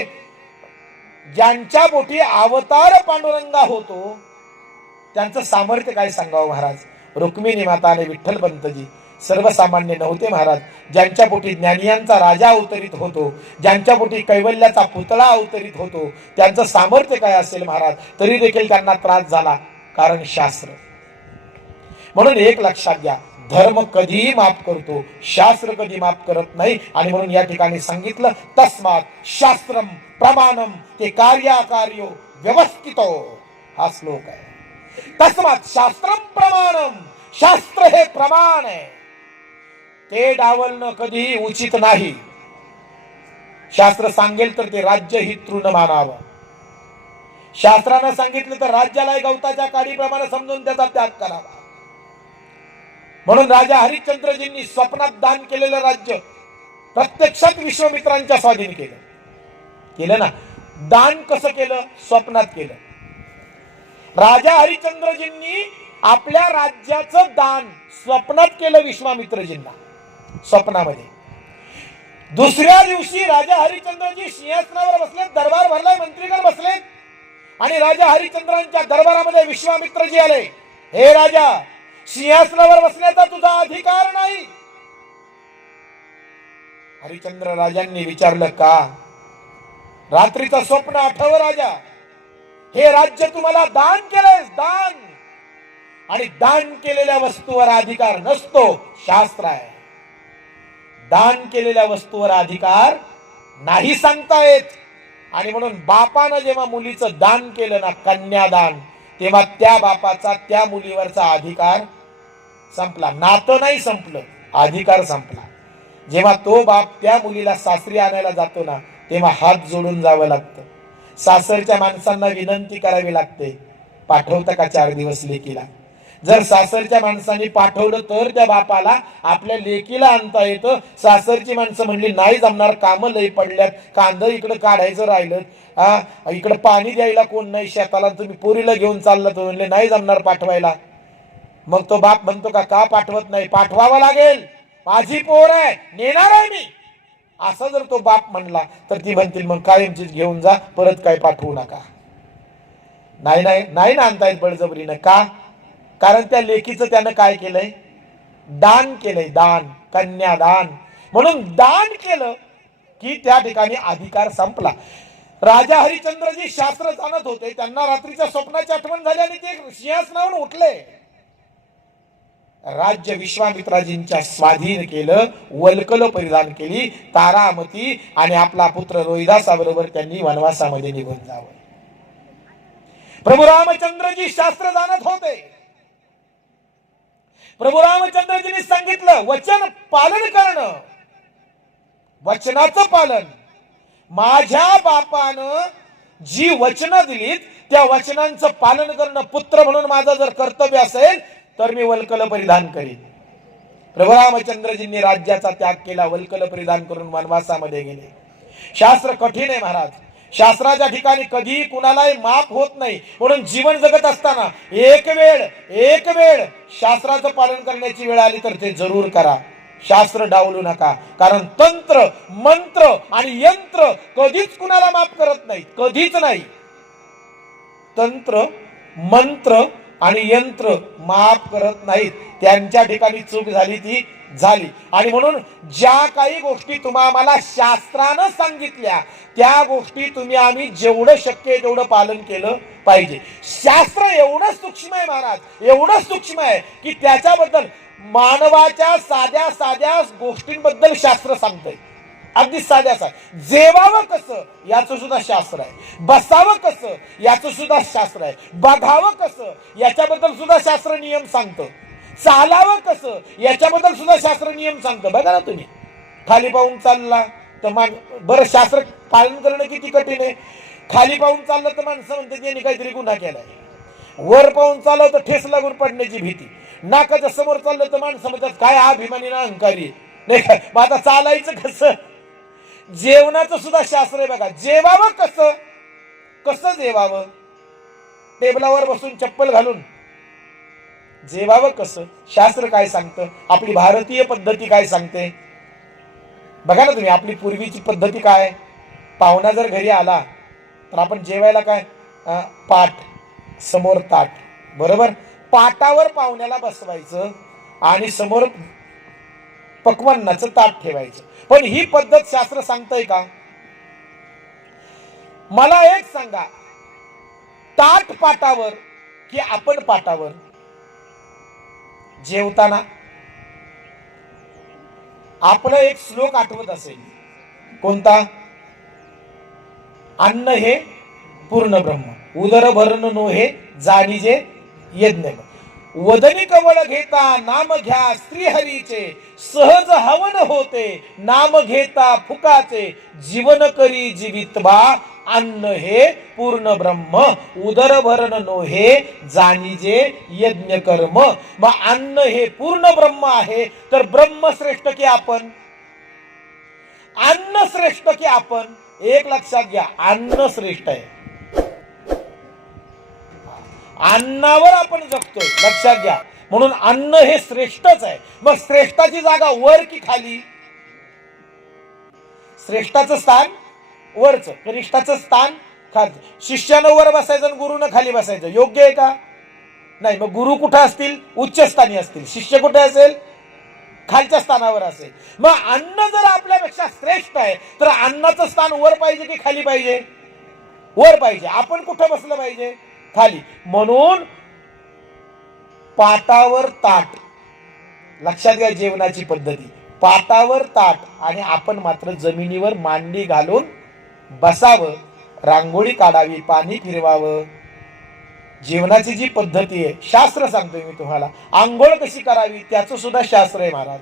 ज्यांच्या पोटी अवतार पांडुरंगा होतो त्यांचं सामर्थ्य काय सांगावं महाराज. रुक्मिणी माता आणि विठ्ठलपंतजी सर्वसामान्य नव्हते महाराज. ज्यांच्या पोटी ज्ञानियांचा राजा अवतरित होतो, ज्यांच्या पोटी कैवल्याचा पुतळा अवतरित होतो, त्यांचं सामर्थ्य काय असेल महाराज. तरी देखील त्यांना त्रास झाला, कारण शास्त्र. म्हणून एक लक्षात घ्या, धर्म कधीही माफ करतो, शास्त्र कधी माफ करत नाही. आणि म्हणून या ठिकाणी सांगितलं, तस्मात शास्त्रम प्रमाणम ते कार्याकार्यो व्यवस्थितो. हा श्लोक आहे. तस्मात शास्त्रम प्रमाणम, शास्त्र हे प्रमाण आहे, ते डावलणं कधीही उचित नाही. शास्त्र सांगेल तर ते राज्य ही तृण मानावं. शास्त्रानं सांगितलं तर राज्याला गवताच्या काडीप्रमाणे समजून त्याचा त्याग करावा. म्हणून राजा हरिश्चंद्रजींनी स्वप्नात दान केलेलं राज्य प्रत्यक्षात विश्वामित्रांच्या स्वाधीन केलं. केलं ना. दान कसं केलं? स्वप्नात केलं. राजा हरिश्चंद्रजींनी आपल्या राज्याचं दान स्वप्नात केलं विश्वामित्रजींना, स्वप्नामध्ये. दुसऱ्या दिवशी राजा हरिश्चंद्रजी सिंहासनावर बसले, दरबार भरलाय, मंत्रीगण बसले. आणि राजा हरिश्चंद्रांच्या दरबारामध्ये विश्वामित्रजी आले. हे राजा, सिंहासनावर बसण्याचा तुझा अधिकार नाही. हरिश्चंद्र राजांनी विचारलं, का? रात्रीचं स्वप्न आठव राजा. हे राज्य तुम्हाला दान केलंय, दान. आणि दान केलेल्या वस्तूवर अधिकार नसतो, शास्त्र आहे. दान केलेल्या वस्तूवर अधिकार नाही सांगता येत. आणि म्हणून बापानं जेव्हा मुलीचं दान केलं ना, कन्यादान, तेव्हा त्या बापाचा त्या मुलीवरचा अधिकार संपला. नातं नाही संपलं, अधिकार संपला. जेव्हा तो बाप त्या मुलीला सासरी आणायला जातो ना, तेव्हा हात जोडून जावं लागतं. सासरच्या माणसांना विनंती करावी लागते, पाठवतं का 4 दिवस लेकीला? जर सासरच्या माणसांनी पाठवलं तर त्या बापाला आपल्या लेकीला आणता येतं. सासरची माणसं म्हणली नाही जमणार, कामं लई पडल्यात, कांदा इकडं काढायचं राहिलं, इकडं पाणी द्यायला कोण नाही शेताला, तुम्ही पोरीला घेऊन चालला, तो म्हणले नाही जमणार पाठवायला. मग तो बाप म्हणतो का पाठवत नाही? पाठवावं लागेल, माझी पोर आहे, नेणार आहे मी. असं जर तो बाप म्हणला तर ती म्हणतील मग कायमचीच घेऊन जा, परत काय पाठवू नका. नाही नाही नाही ना आणता येत बळजबरीनं. का? कारण त्या लेकीचं त्यानं काय केलंय? दान केलंय, दान, कन्यादान. म्हणून दान केलं की त्या ठिकाणी अधिकार संपला. राजा हरिश्चंद्रजी शास्त्र जाणत होते, त्यांना रात्रीच्या स्वप्नाची आठवण झाली आणि ते सिंहासनावरून उठले. राज्य विश्वामित्राजींच्या स्वाधीन केलं, वल्कल परिधान केली, तारामती आणि आपला पुत्र रोहिदासाबरोबर त्यांनी वनवासामध्ये निघून जावं. प्रभू रामचंद्रजी शास्त्र जाणत होते. प्रभू रामचंद्रजींनी सांगितलं, वचन पालन करणं, वचनाचं पालन. माझ्या बापानं जी वचनं दिलीत त्या वचनांचं पालन करणं पुत्र म्हणून माझं जर कर्तव्य असेल तर मी वल्कल परिधान करीन. प्रभू रामचंद्रजींनी राज्याचा त्याग केला, वल्कल परिधान करून वनवासामध्ये गेले. शास्त्र कठीण आहे महाराज. शास्त्राच्या ठिकाणी कधी कुणालाही माफ होत नाही. म्हणून जीवन जगत असताना एक वेळ शास्त्राचं पालन करण्याची वेळ आली तर ते जरूर करा. शास्त्र डावलू नका, कारण तंत्र, मंत्र आणि यंत्र कधीच कुणाला माफ करत नाही, कधीच नाही. तंत्र, मंत्र आणि यंत्र माफ करत नाहीत. त्यांच्या ठिकाणी चूक झाली ती झाली. आणि म्हणून ज्या काही गोष्टी आम्हाला शास्त्रानं सांगितल्या त्या गोष्टी आम्ही जेवढं शक्य आहे तेवढं पालन केलं पाहिजे. शास्त्र एवढं सूक्ष्म आहे महाराज, एवढं सूक्ष्म आहे की त्याच्याबद्दल मानवाच्या साध्या साध्या गोष्टींबद्दल शास्त्र सांगतंय. अगदी साध्या जेवावं कसं याचं सुद्धा शास्त्र आहे, बसावं कसं याचं सुद्धा शास्त्र आहे, बघावं कसं याच्याबद्दल सुद्धा शास्त्र नियम सांगतं. चालावं कसं याच्याबद्दल सुद्धा शास्त्र नियम सांगतं. बघा ना तुम्ही, खाली पाहून चालला तर बरं, शास्त्र पालन करणं किती कठीण आहे. खाली पाहून चाललं तर माणसं म्हणते त्यांनी काहीतरी गुन्हा केलाय. वर पाहून चालव तर ठेस लागून पडण्याची भीती. नाकाच्या समोर चाललं तर माणसं म्हणतात काय हा अभिमानी ना अहंकारी नाही का. मग आता चालायचं कसं. जेवणाचं सुद्धा शास्त्र आहे बघा. जेवावं कसं, कसं जेवावं. टेबलावर बसून चप्पल घालून जेवावं कसं, शास्त्र काय सांगतं. आपली भारतीय पद्धती काय सांगते बघा ना तुम्ही. आपली पूर्वीची पद्धती काय. पाहुणा जर घरी आला तर आपण जेवायला काय, पाट समोर ताट, बरोबर. पाटावर पाहुण्याला बसवायचं आणि समोर पक्वान्नाचं ताट ठेवायचं. पण ही पद्धत शास्त्र सांगतंय का. मला एक सांगा, ताट पाटावर की आपण पाटावर जेवताना आपला एक श्लोक आठवत असेल. कोणता. अन्न हे पूर्ण ब्रह्म, उदर भरण नो हे जाणीजे यज्ञ. वदनी कवळ घेता नाम घ्या श्रीहरीचे, सहज हवन होते नाम घेता फुकाचे. जीवन करी जीवितबा अन्न हे पूर्ण ब्रह्म, उदर भरण नो हे जाणीजे यज्ञ कर्म. मग अन्न हे पूर्ण ब्रह्म आहे तर ब्रह्म श्रेष्ठ की आपण. अन्न श्रेष्ठ की आपण. एक लक्षात घ्या, अन्न श्रेष्ठ आहे. अन्नावर आपण जगतोय, लक्षात घ्या. म्हणून अन्न हे श्रेष्ठच आहे. मग श्रेष्ठाची जागा वर की खाली. श्रेष्ठाचं स्थान वरचं, कनिष्ठाचं स्थान खालचं. शिष्यानं वर बसायचं आणि गुरुनं खाली बसायचं, योग्य आहे का. नाही. मग गुरु कुठे असतील, उच्च स्थानी असतील. शिष्य कुठे असेल, खालच्या स्थानावर असेल. मग अन्न जर आपल्यापेक्षा श्रेष्ठ आहे तर अन्नाचं स्थान वर पाहिजे की खाली पाहिजे. वर पाहिजे. आपण कुठे बसलं पाहिजे, खाली. म्हणून पाटावर ताट, लक्षात घ्या जेवणाची पद्धती. पाटावर ताट आणि आपण मात्र जमिनीवर मांडी घालून बसावं, रांगोळी काढावी, पाणी फिरवावं. जेवणाची जी पद्धती आहे शास्त्र सांगतोय मी तुम्हाला. आंघोळ कशी करावी त्याचं सुद्धा शास्त्र आहे महाराज.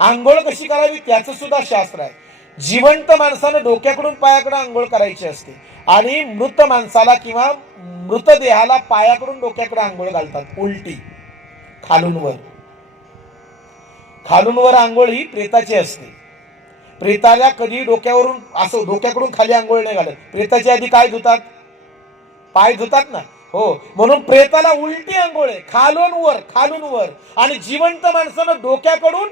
आंघोळ कशी करावी त्याचं सुद्धा शास्त्र आहे. जिवंत माणसानं डोक्याकडून पायाकडे आंघोळ करायची असते आणि मृत माणसाला किंवा मृतदेहाला पायाकडून डोक्याकडे आंघोळ घालतात, उलटी, खालून वर. खालून वर आंघोळ ही प्रेताची असते. प्रेताला कधी डोक्यावरून असं डोक्याकडून खाली आंघोळ नाही घालत. प्रेताची आधी काय धुतात, पाय धुतात ना. हो, म्हणून प्रेताला उलटी आंघोळ आहे, खालून वर, खालून वर. आणि जिवंत माणसानं डोक्याकडून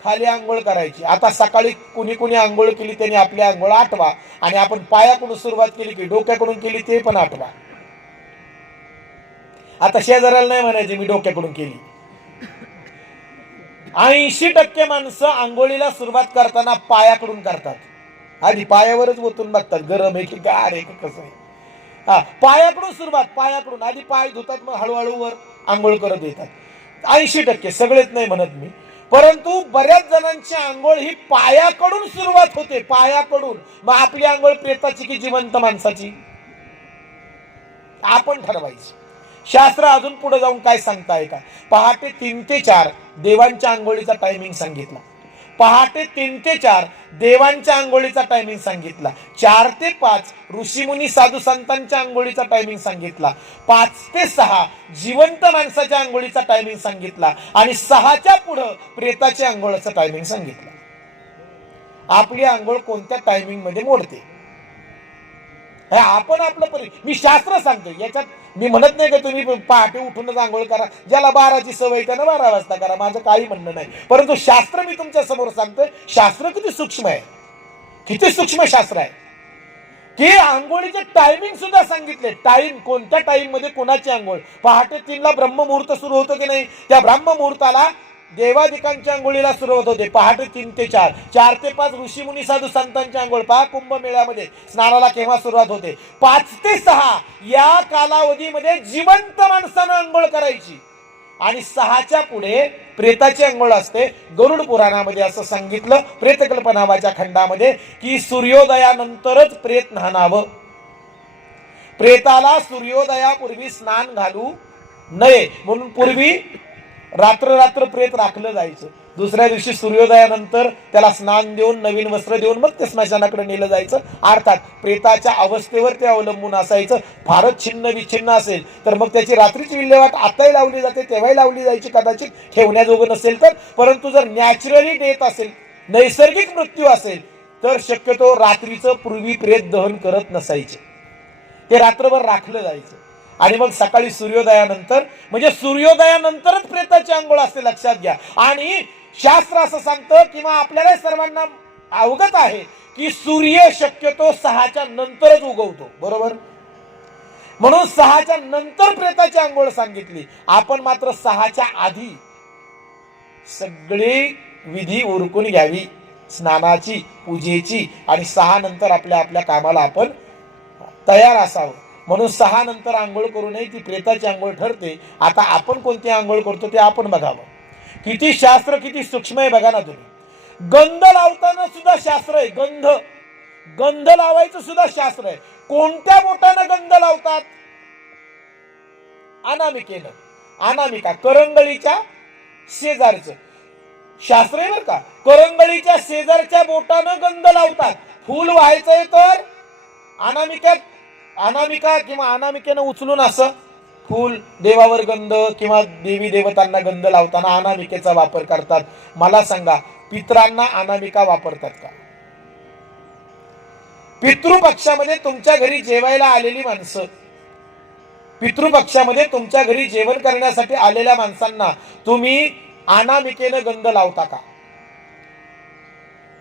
खाली आंघोळ करायची. आता सकाळी कुणी कुणी आंघोळ केली त्यांनी आपली आंघोळ आठवा आणि आपण पायाकडून सुरुवात केली की डोक्याकडून केली ते पण आठवा. आता शेजाऱ्याला नाही म्हणायचे मी डोक्याकडून केली. 80% माणसं आंघोळीला सुरुवात करताना पायाकडून करतात. आधी पायावरच ओतून बघतात गरम आहे की गार आहे की कसं आहे. पायाकडून सुरुवात, पायाकडून आधी पाय धुतात मग हळूहळू वर आंघोळ करत येतात. 80%, सगळेच नाही म्हणत मी, परंतु बऱ्याच जणांची आंघोळ ही पायाकडून सुरुवात होते, पायाकडून. मग आपली आंघोळ प्रेताची की जिवंत माणसाची आपण ठरवायची. शास्त्र अजून पुढे जाऊन काय सांगताय का. पहाटे 3 ते 4 देवांच्या आंघोळीचा टायमिंग सांगितला. पहाटे 3 ते 4 देवांच्या आंघोळीचा टायमिंग सांगितला. 4 ते 5 ऋषीमुनी साधू संतांच्या आंघोळीचा टायमिंग सांगितला. 5 ते 6 जिवंत माणसाच्या आंघोळीचा टायमिंग सांगितला आणि 6च्या पुढे प्रेताच्या आंघोळीचा टायमिंग सांगितला. आपली आंघोळ कोणत्या टायमिंग मध्ये मोडते आपण आपलं मी शास्त्र सांगतो. याच्यात मी म्हणत नाही की तुम्ही पहाटे उठूनच आंघोळ करा, ज्याला 12ची सवय त्यानं 12 वाजता करा, माझं काही म्हणणं नाही. परंतु शास्त्र मी तुमच्या समोर सांगतोय. शास्त्र किती सूक्ष्म आहे, किती सूक्ष्म शास्त्र आहे की आंघोळीचे टायमिंग सुद्धा सांगितले. टाइम कोणत्या टाइम मध्ये कोणाची आंघोळ. पहाटे 3ला ब्रह्ममुहूर्त सुरू होतो की नाही, त्या ब्रह्ममुहूर्ताला देवादिकांच्या आंघोळीला सुरुवात होते. पहाटे 3 ते 4, 4 ते 5 ऋषीमुनी साधू संतांच्या आंघोळ. पहा कुंभमेळ्यामध्ये स्नानाला केव्हा सुरुवात होते. 5 ते 6 या कालावधीमध्ये जिवंत माणसानं आंघोळ करायची आणि 6च्या पुढे प्रेताची आंघोळ असते. गरुड पुराणामध्ये असं सांगितलं प्रेतकल्प नावाच्या खंडामध्ये की सूर्योदयानंतरच प्रेत न्हाणावं. प्रेताला सूर्योदयापूर्वी स्नान घालू नये म्हणून पूर्वी रात्र रात्र प्रेत राखलं जायचं. दुसऱ्या दिवशी सूर्योदयानंतर त्याला स्नान देऊन नवीन वस्त्र देऊन मग ते स्मशानाकडे नेलं जायचं. अर्थात प्रेताच्या अवस्थेवर ते अवलंबून असायचं. फारच छिन्न विच्छिन्न असेल तर मग त्याची रात्रीची विल्हेवाट आताही लावली जाते, तेव्हाही लावली जायची कदाचित, ठेवण्याजोगं नसेल तर. परंतु जर नॅचरली डेथ असेल, नैसर्गिक मृत्यू असेल, तर शक्यतो रात्रीचं पूर्वी प्रेत दहन करत नसायचे. ते रात्रभर राखलं जायचं आणि मग सकाळी सूर्योदयानंतर, म्हणजे सूर्योदयानंतरच प्रेताची आंघोळ असते, लक्षात घ्या. आणि शास्त्र असं सांगतं किंवा आपल्याला सर्वांना अवगत आहे की सूर्य शक्यतो 6च्या नंतरच उगवतो, बरोबर. म्हणून 6च्या नंतर प्रेताची आंघोळ सांगितली. आपण मात्र 6च्या आधी सगळी विधी उरकून घ्यावी, स्नानाची, पूजेची, आणि 6 नंतर आपल्या आपल्या कामाला आपण तयार असावं. म्हणून 6 नंतर आंघोळ करू नये, ती प्रेताची आंघोळ ठरते. आता आपण कोणती आंघोळ करतो ते आपण बघावं. किती शास्त्र किती सूक्ष्म आहे बघा ना तुम्ही. गंध लावताना सुद्धा शास्त्र आहे. गंध लावायचं सुद्धा शास्त्र आहे. कोणत्या बोटानं गंध लावतात? अनामिकेनं. अनामिका करंगळीच्या शेजारचं शास्त्र आहे बरं का. करंगळीच्या शेजारच्या बोटानं गंध लावतात. फूल व्हायचंय तर अनामिका किंवा अनामिकेनं उचलून असं फूल देवावर गंध किंवा देवी देवतांना गंध लावताना अनामिकेचा वापर करतात. मला सांगा, पितरांना अनामिका वापरतात का? पितृपक्षामध्ये तुमच्या घरी जेवायला आलेली माणसं, पितृपक्षामध्ये तुमच्या घरी जेवण करण्यासाठी आलेल्या माणसांना तुम्ही अनामिकेनं गंध लावता का?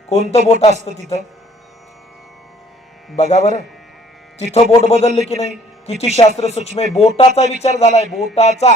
कोणतं बोट असतं तिथं बघा बरं. तिथं बोट बदललं की नाही? किती शास्त्र सूक्ष्म आहे. बोटाचा विचार झालाय, बोटाचा.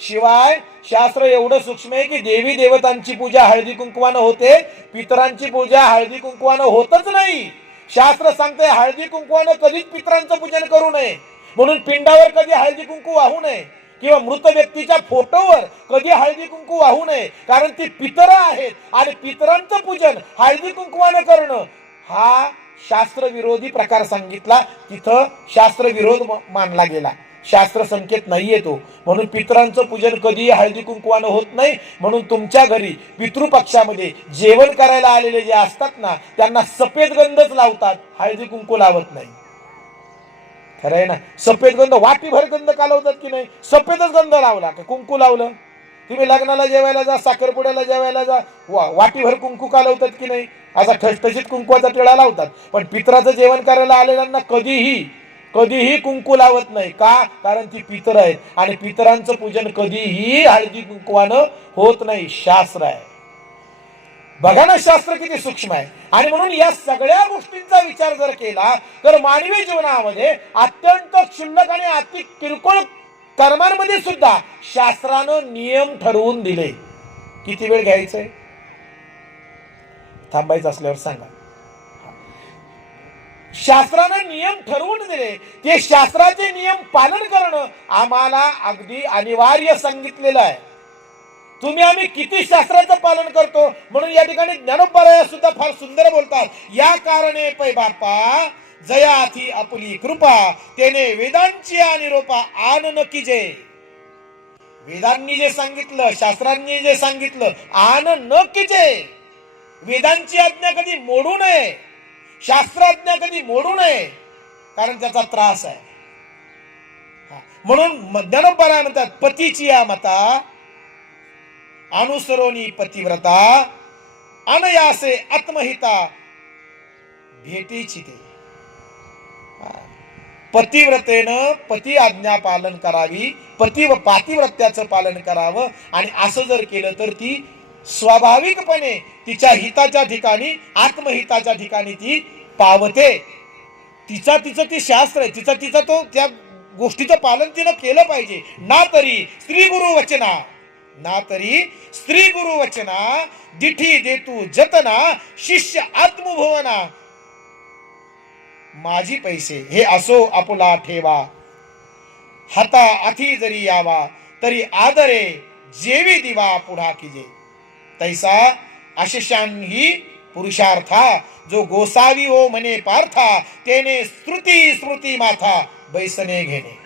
शिवाय शास्त्र एवढं सूक्ष्म आहे की देवी देवतांची पूजा हळदी कुंकवानं होते, पितरांची पूजा हळदी कुंकवानं होतच नाही. शास्त्र सांगते हळदी कुंकवानं कधीच पितरांचं पूजन करू नये. म्हणून पिंडावर कधी हळदी कुंकू वाहू नये किंवा मृत व्यक्तीच्या फोटोवर कधी हळदी कुंकू वाहू नये. कारण ती पितर आहेत आणि पितरांचं पूजन हळदी कुंकवानं करणं हा शास्त्र विरोधी प्रकार सांगितला. तिथं शास्त्र विरोध मानला गेला. शास्त्र संकेत नाहीये तो. म्हणून पितरांचं पूजन कधीही हळदी कुंकवानं होत नाही. म्हणून तुमच्या घरी पितृपक्षामध्ये जेवण करायला आलेले जे असतात ना, त्यांना सफेद गंधच लावतात, हळदी कुंकू लावत नाही. खरं आहे ना. सफेद गंध, वाटीभर गंध कालवतात की नाही? सफेदच गंध लावला का कुंकू लावलं? तुम्ही लग्नाला जेवायला जा, साखरपुड्याला जेवायला जा, वाटीभर कुंकू कालवतात की नाही? असा ठसठशीत कुंकवाचा टिळा लावतात. पण पितराचं जेवण करायला आलेल्यांना कधीही कुंकू लावत नाही. का? कारण ती पितर आहेत आणि पितरांचं पूजन कधीही हळदी कुंकवानं होत नाही. शास्त्र आहे. बघा ना शास्त्र किती सूक्ष्म आहे. आणि म्हणून या सगळ्या गोष्टींचा विचार जर केला तर मानवी जीवनामध्ये अत्यंत क्षुल्लक आणि अति किरकोळ कर्मांमध्ये सुद्धा शास्त्रानं नियम ठरवून दिले. किती वेळ घ्यायचंय? थांबायचं असल्यावर सांगा. शास्त्रानं नियम ठरवून दिले. ते शास्त्राचे नियम पालन करणं आम्हाला अगदी अनिवार्य सांगितलेलं आहे. तुम्ही आम्ही किती शास्त्राचं पालन करतो. म्हणून या ठिकाणी ज्ञानोबराया सुद्धा फार सुंदर बोलतात. या कारणे पै बापा जयाथी आपली कृपा, तेने वेदांची निरोपा आन न कीजे. वेदांनी जे सांगितलं, शास्त्रांनी जे सांगितलं, आन न कीजे. वेदांची आज्ञा कधी मोडू नये, शास्त्राज्ञा कधी मोडू नये, कारण त्याचा त्रास आहे. म्हणून ज्ञानोबराया म्हणतात, पतीची या मता अनुसरोनी पतिव्रता, अनयासे आत्महिता भेटीची ते. पतिव्रतेनं पती आज्ञा पालन करावी, पातिव्रत्याचं पालन करावं. आणि असं जर केलं तर ती स्वाभाविकपणे तिच्या हिताच्या ठिकाणी, आत्महिताच्या ठिकाणी ती पावते. तिचं ती शास्त्र आहे. तिचा तो त्या गोष्टीचं पालन तिनं केलं पाहिजे. ना तरी स्त्री गुरु वचना दिठी देतू जतना, शिष्य आत्मभुवना माझी पैसे हे असो आपुला ठेवा. हाता अथी जरी यावा तरी आदरे, जेवी दिवा पुढा कीजे. तैसा आशिषान ही पुरुषार्था, जो गोसावी हो म्हणे पार्था, तेने स्मृती माथा बैसने घेणे.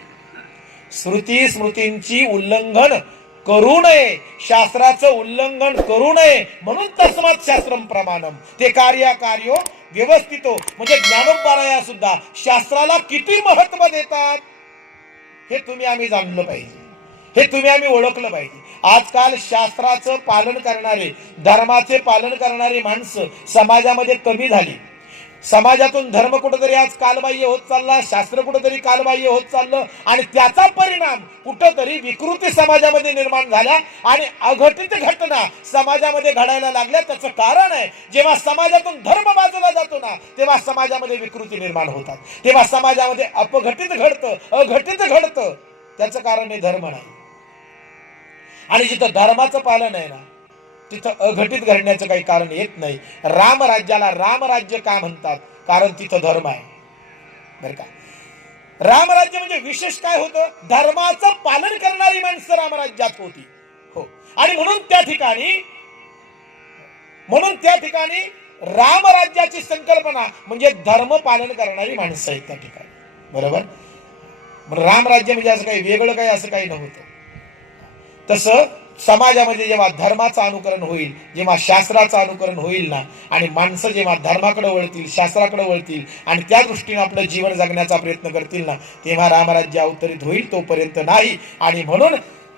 श्रुती स्मृतींची उल्लंघन करू नये, शास्त्राचं उल्लंघन करू नये. म्हणून तस्मात् शास्त्रम प्रमाणम, ते कार्यो व्यवस्थितो. म्हणजे ज्ञानोबाराया सुद्धा शास्त्राला किती महत्व देतात हे तुम्ही आम्ही जाणलं पाहिजे, हे तुम्ही आम्ही ओळखलं पाहिजे. आजकाल शास्त्राचं पालन करणारे, धर्माचे पालन करणारी माणसं समाजामध्ये कमी झाली. समाजातून धर्म कुठंतरी आज कालबाह्य होत चालला, शास्त्र कुठंतरी कालबाह्य होत चाललं आणि त्याचा परिणाम कुठंतरी विकृती समाजामध्ये निर्माण झाल्या आणि अघटित घटना समाजामध्ये घडायला लागल्या. त्याचं कारण आहे, जेव्हा समाजातून धर्म बाजूला जातो ना, तेव्हा समाजामध्ये विकृती निर्माण होतात, तेव्हा समाजामध्ये अपघटित घडतं, अघटित घडतं. त्याचं कारण हे धर्म नाही. आणि जिथं धर्माचं पालन आहे ना, तिथं अघटित घडण्याचं काही कारण येत नाही. रामराज्याला रामराज्य का म्हणतात? कारण तिथं धर्म आहे, बरं का. रामराज्य म्हणजे विशेष काय होतं? धर्माचं पालन करणारी माणसं रामराज्यात होती. हो, आणि म्हणून त्या ठिकाणी रामराज्याची संकल्पना म्हणजे धर्म पालन करणारी माणसं आहेत त्या ठिकाणी, बरोबर. रामराज्य म्हणजे असं काही वेगळं काही असं काही नव्हतं. तसं समाजामध्ये जेव्हा धर्माचं अनुकरण होईल, जेव्हा शास्त्राचं अनुकरण होईल ना, आणि माणसं जेव्हा धर्माकडे वळतील, शास्त्राकडे वळतील आणि त्या दृष्टीने आपलं जीवन जगण्याचा प्रयत्न करतील ना, तेव्हा रामराज्य अवतरित होईल, तोपर्यंत नाही. आणि म्हणून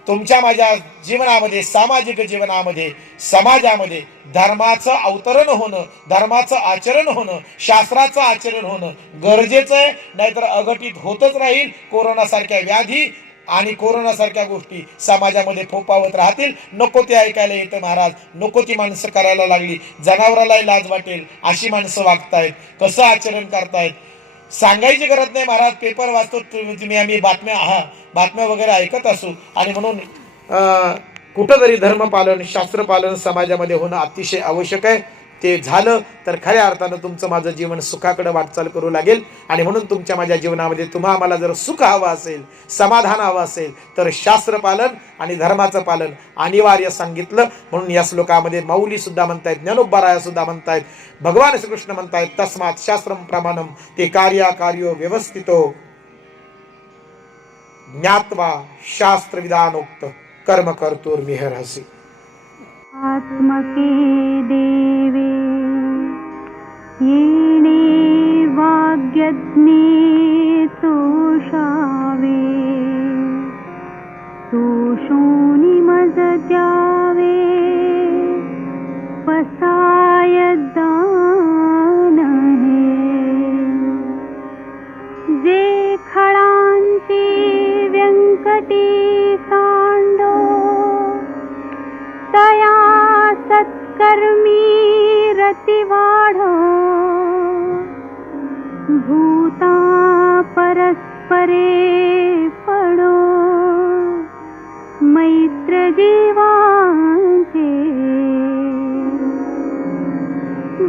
तुमच्या माझ्या जीवनामध्ये, सामाजिक जीवनामध्ये, समाजामध्ये धर्माचं अवतरण होणं, धर्माचं आचरण होणं, शास्त्राचं आचरण होणं गरजेचं आहे. नाहीतर अघटित होतच राहील. कोरोनासारख्या व्याधी आणि कोरोनासारख्या गोष्टी समाजामध्ये फोपावत राहतील. नको ते ऐकायला येतं महाराज, नको ती माणसं करायला लागली, जनावरालाही लाज वाटेल अशी माणसं वागतायत, कसं आचरण करतायत सांगायची गरज नाही महाराज. पेपर वाचतो तुम्ही, आम्ही बातम्या वगैरे ऐकत असू. आणि म्हणून कुठंतरी धर्मपालन, शास्त्रपालन समाजामध्ये होणं अतिशय आवश्यक आहे. ते झालं तर खऱ्या अर्थानं तुमचं माझं जीवन सुखाकडे वाटचाल करू लागेल. आणि म्हणून तुमच्या माझ्या जीवनामध्ये तुम्हा आम्हाला जर सुख हवं असेल, समाधान हवं असेल, तर शास्त्रपालन आणि धर्माचं पालन अनिवार्य सांगितलं. म्हणून या श्लोकामध्ये माऊली सुद्धा म्हणतायत, ज्ञानोबाराया सुद्धा म्हणतायत, भगवान श्रीकृष्ण म्हणतायत, तस्मात् शास्त्रम प्रमाणम ते कार्यो व्यवस्थितो ज्ञात्वा शास्त्रविधानोक्त कर्म कर्तुर्मिहर्षि. आत्मके देवे येणे वाग्यज्ञे तोषावे, तोषोनि मज द्यावे पसाय दान हे. जे खळांची व्यंकटी सांडो, तया सत्कर्मी रती वाढो. भूता परस्परे पडो, मैत्र जीवांचे.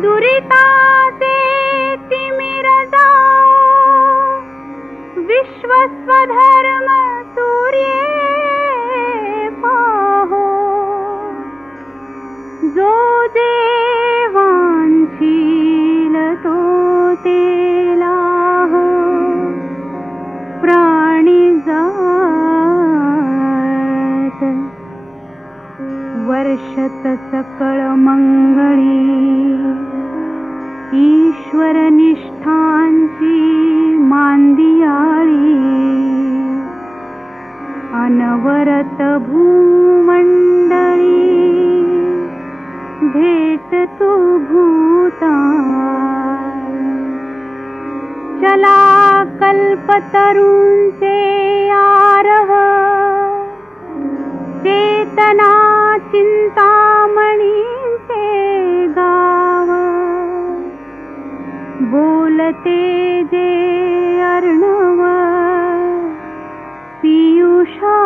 दुरिताचे तिमिर जाओ, विश्वस्वधर्म सूर्ये पाहो. जो देवांशील तो तेलाह, प्राणी जात. वर्षत सकळ मंगळी, ईश्वर निष्ठांची मांदियाळी. अनवरत भूमंडळी, भेट तू भूता. चला कल्पतरूंचे आरव, चेतना चिंतामणींचे गाव. बोलते जे अर्णव पियुषाचे.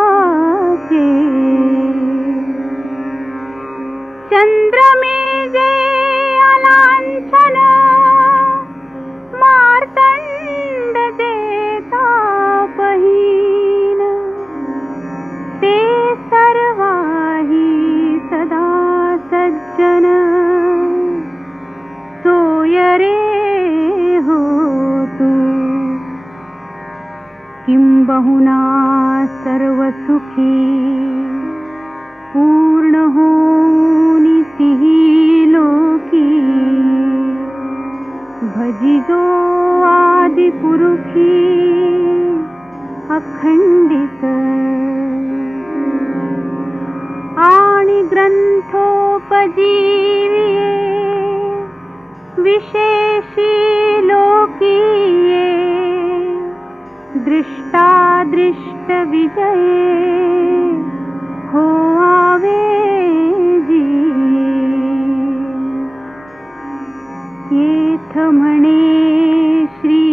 चंद्रमे जे अलांछन, मार्तंड देता बहीण. ते सर्वाही सदा सज्जन, सोय रे हो तू. किंबहुना सर्व सुखी पूर्ण होनी तिही लोकी भजिजो आदि पुरुषी अखंडित आणि ग्रंथोपजीविये विशेषी लोकीये दृष्टादृष्ट विजये हो आवे जी येथ म्हणे श्री